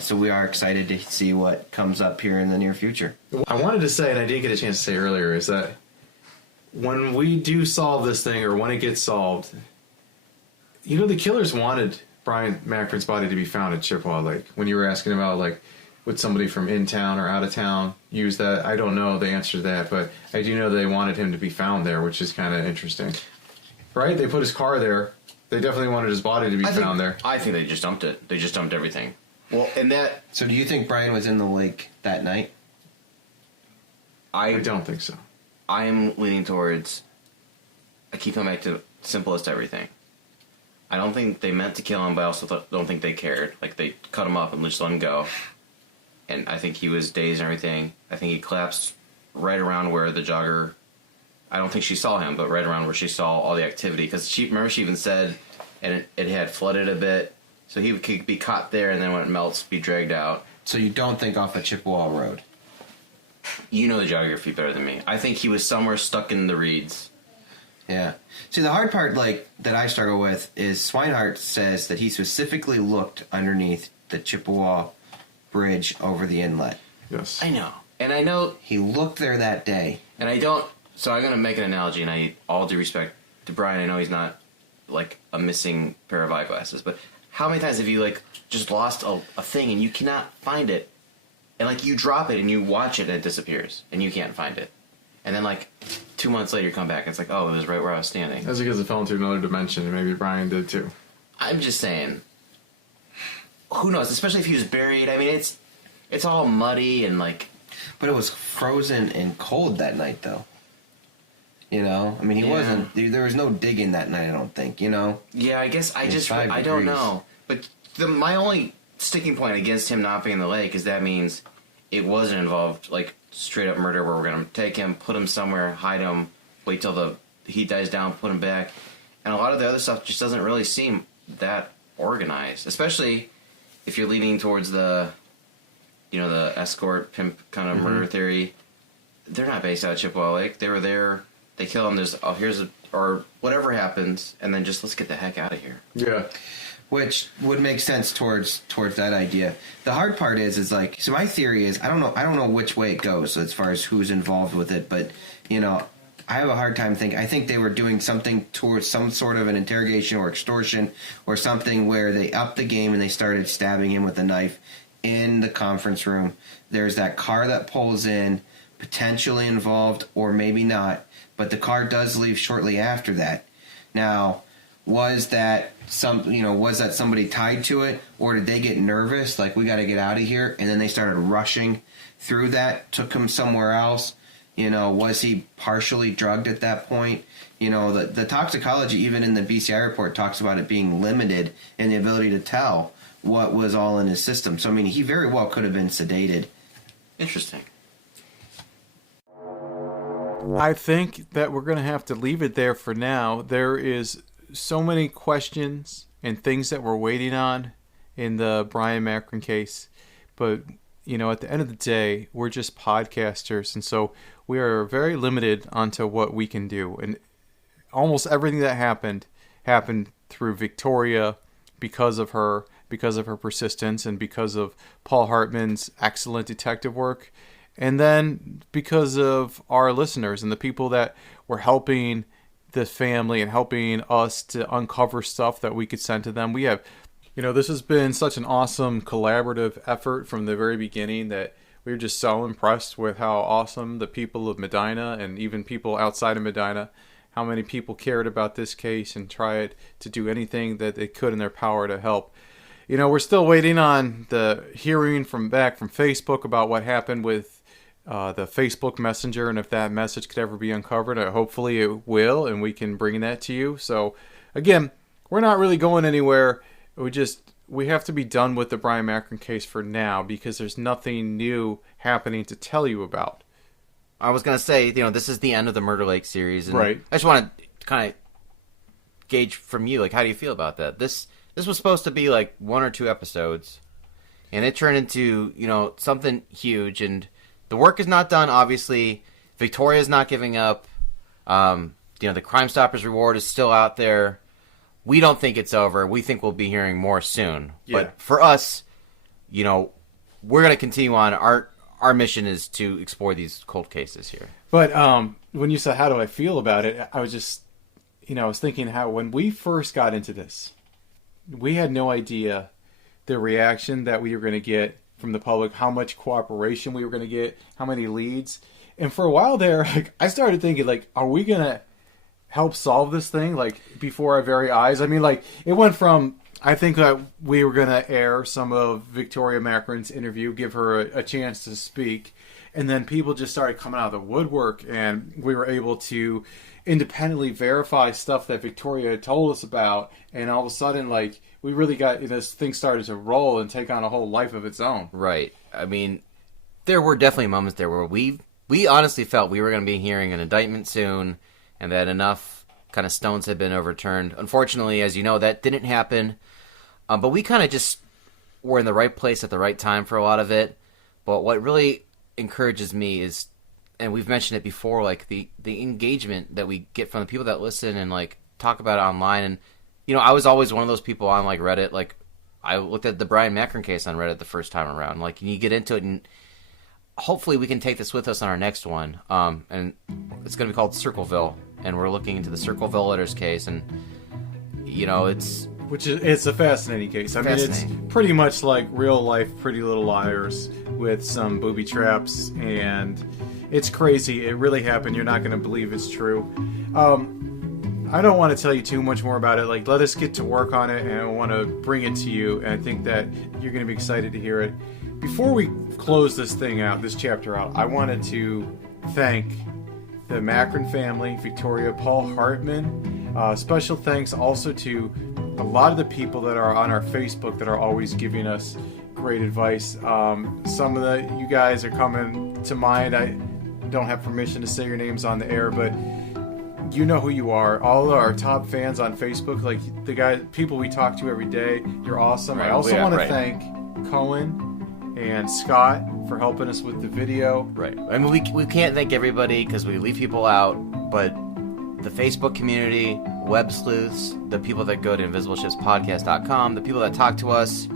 So we are excited to see what comes up here in the near future. I wanted to say, and I didn't get a chance to say earlier, is that when we do solve this thing, or when it gets solved, the killers wanted Bryon Macron's body to be found at Chippewa Lake. When you were asking about, would somebody from in town or out of town use that, I don't know the answer to that, but I do know they wanted him to be found there, which is kind of interesting. Right? They put his car there. They definitely wanted his body to be found there. I think they just dumped it. They just dumped everything. Well, and that... So do you think Bryon was in the lake that night? I don't think so. I am leaning towards... I keep coming back to simplest everything. I don't think they meant to kill him, but I also don't think they cared. They cut him up and just let him go. And I think he was dazed and everything. I think he collapsed right around where the jogger... I don't think she saw him, but right around where she saw all the activity. Because she even said, and it had flooded a bit, so he could be caught there, and then when it melts, be dragged out. So you don't think off of Chippewa Road? You know the geography better than me. I think he was somewhere stuck in the reeds. Yeah. See, the hard part, that I struggle with is Swinehart says that he specifically looked underneath the Chippewa Bridge over the inlet. Yes. I know. And I know... He looked there that day. And I don't... So I'm going to make an analogy, and all due respect to Bryon, I know he's not, a missing pair of eyeglasses, but how many times have you, just lost a thing and you cannot find it, and, you drop it and you watch it and it disappears, and you can't find it. And then, 2 months later you come back and it's oh, it was right where I was standing. That's because it fell into another dimension, and maybe Bryon did too. I'm just saying, who knows, especially if he was buried. I mean, it's all muddy and, But it was frozen and cold that night, though. He wasn't... There was no digging that night, I don't think, Yeah, I guess I don't know. But my only sticking point against him not being in the lake is that means it wasn't involved, straight up murder where we're going to take him, put him somewhere, hide him, wait till the heat dies down, put him back. And a lot of the other stuff just doesn't really seem that organized, especially if you're leaning towards the escort pimp kind of murder theory. They're not based out of Chippewa Lake. They were there. They kill him. Or whatever happens, and then just let's get the heck out of here. Yeah, which would make sense towards that idea. The hard part is so my theory is I don't know which way it goes as far as who's involved with it, but I have a hard time thinking. I think they were doing something towards some sort of an interrogation or extortion or something where they upped the game and they started stabbing him with a knife in the conference room. There's that car that pulls in, potentially involved or maybe not. But the car does leave shortly after that. Now, was that somebody tied to it, or did they get nervous, we got to get out of here, and then they started rushing through that, took him somewhere else? Was he partially drugged at that point? The toxicology, even in the BCI report, talks about it being limited in the ability to tell what was all in his system. So, he very well could have been sedated. Interesting. I think that we're going to have to leave it there for now. There is so many questions and things that we're waiting on in the Bryon Macron case. But, you know, at the end of the day, we're just podcasters. And so we are very limited onto what we can do. And almost everything that happened through Victoria because of her persistence and because of Paul Hartman's excellent detective work. And then because of our listeners and the people that were helping the family and helping us to uncover stuff that we could send to them. We have, you know, this has been such an awesome collaborative effort from the very beginning that we were just so impressed with how awesome the people of Medina and even people outside of Medina, how many people cared about this case and tried to do anything that they could in their power to help. You know, we're still waiting on the hearing from Facebook about what happened with the Facebook Messenger and if that message could ever be uncovered. Hopefully it will, and we can bring that to you. So, again, we're not really going anywhere. We have to be done with the Bryon Macron case for now because there's nothing new happening to tell you about. I was going to say, you know, this is the end of the Murder Lake series. And right. I just want to kind of gauge from you, like, how do you feel about that? This was supposed to be, like, 1 or 2 episodes, and it turned into, you know, something huge, and the work is not done, obviously. Victoria's not giving up. You know, the Crime Stoppers reward is still out there. We don't think it's over. We think we'll be hearing more soon. Yeah. But for us, you know, we're going to continue on. Our mission is to explore these cold cases here. But when you said, how do I feel about it? I was just, you know, I was thinking how when we first got into this, we had no idea the reaction that we were going to get from the public, how much cooperation we were going to get, how many leads. And for a while there, like, I started thinking, like, are we going to help solve this thing, like, before our very eyes? I mean, like, it went from, I think that we were going to air some of Victoria Macron's interview, give her a chance to speak, and then people just started coming out of the woodwork, and we were able to independently verify stuff that Victoria had told us about, and all of a sudden, like, we really got, this thing started to roll and take on a whole life of its own. Right. I mean, there were definitely moments there where we honestly felt we were going to be hearing an indictment soon and that enough kind of stones had been overturned. Unfortunately, as you know, that didn't happen. But we kind of just were in the right place at the right time for a lot of it. But what really encourages me is, and we've mentioned it before, like the engagement that we get from the people that listen and like talk about it online. And you know, I was always one of those people on, like, Reddit. Like, I looked at the Bryon Macron case on Reddit the first time around. Like, you get into it, and hopefully we can take this with us on our next one. And it's going to be called Circleville, and we're looking into the Circleville Letters case. And, you know, it's a fascinating case. I mean, it's pretty much like real-life Pretty Little Liars with some booby traps, and it's crazy. It really happened. You're not going to believe it's true. I don't want to tell you too much more about it. Like, let us get to work on it, and I want to bring it to you, and I think that you're going to be excited to hear it. Before we close this thing out, this chapter out, I wanted to thank the Macron family, Victoria, Paul Hartman. Special thanks also to a lot of the people that are on our Facebook that are always giving us great advice. Some of you guys are coming to mind. I don't have permission to say your names on the air, but you know who you are. All of our top fans on Facebook, like the people we talk to every day, you're awesome. Right. I also want to thank Cohen and Scott for helping us with the video. Right. I mean, we can't thank everybody because we leave people out, but the Facebook community, web sleuths, the people that go to invisibleshipspodcast.com, the people that talk to us.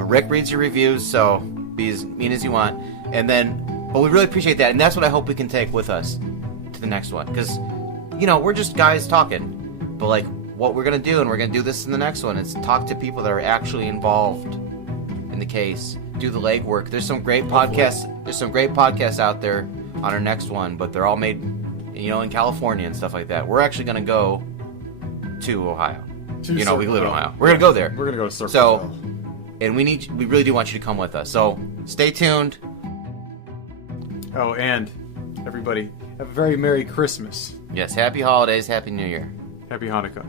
Rick reads your reviews, so be as mean as you want. But we really appreciate that, and that's what I hope we can take with us to the next one, because you know, we're just guys talking, but like what we're going to do, and we're going to do this in the next one, is talk to people that are actually involved in the case, do the legwork. There's some great podcasts. There's some great podcasts out there on our next one, but they're all made, you know, in California and stuff like that. We're actually going to go to Ohio. We live in Ohio. We're going to go there. We're going to go to Circleville. So, and we really do want you to come with us. So stay tuned. Oh, and everybody, have a very Merry Christmas. Yes, happy holidays, happy New Year. Happy Hanukkah.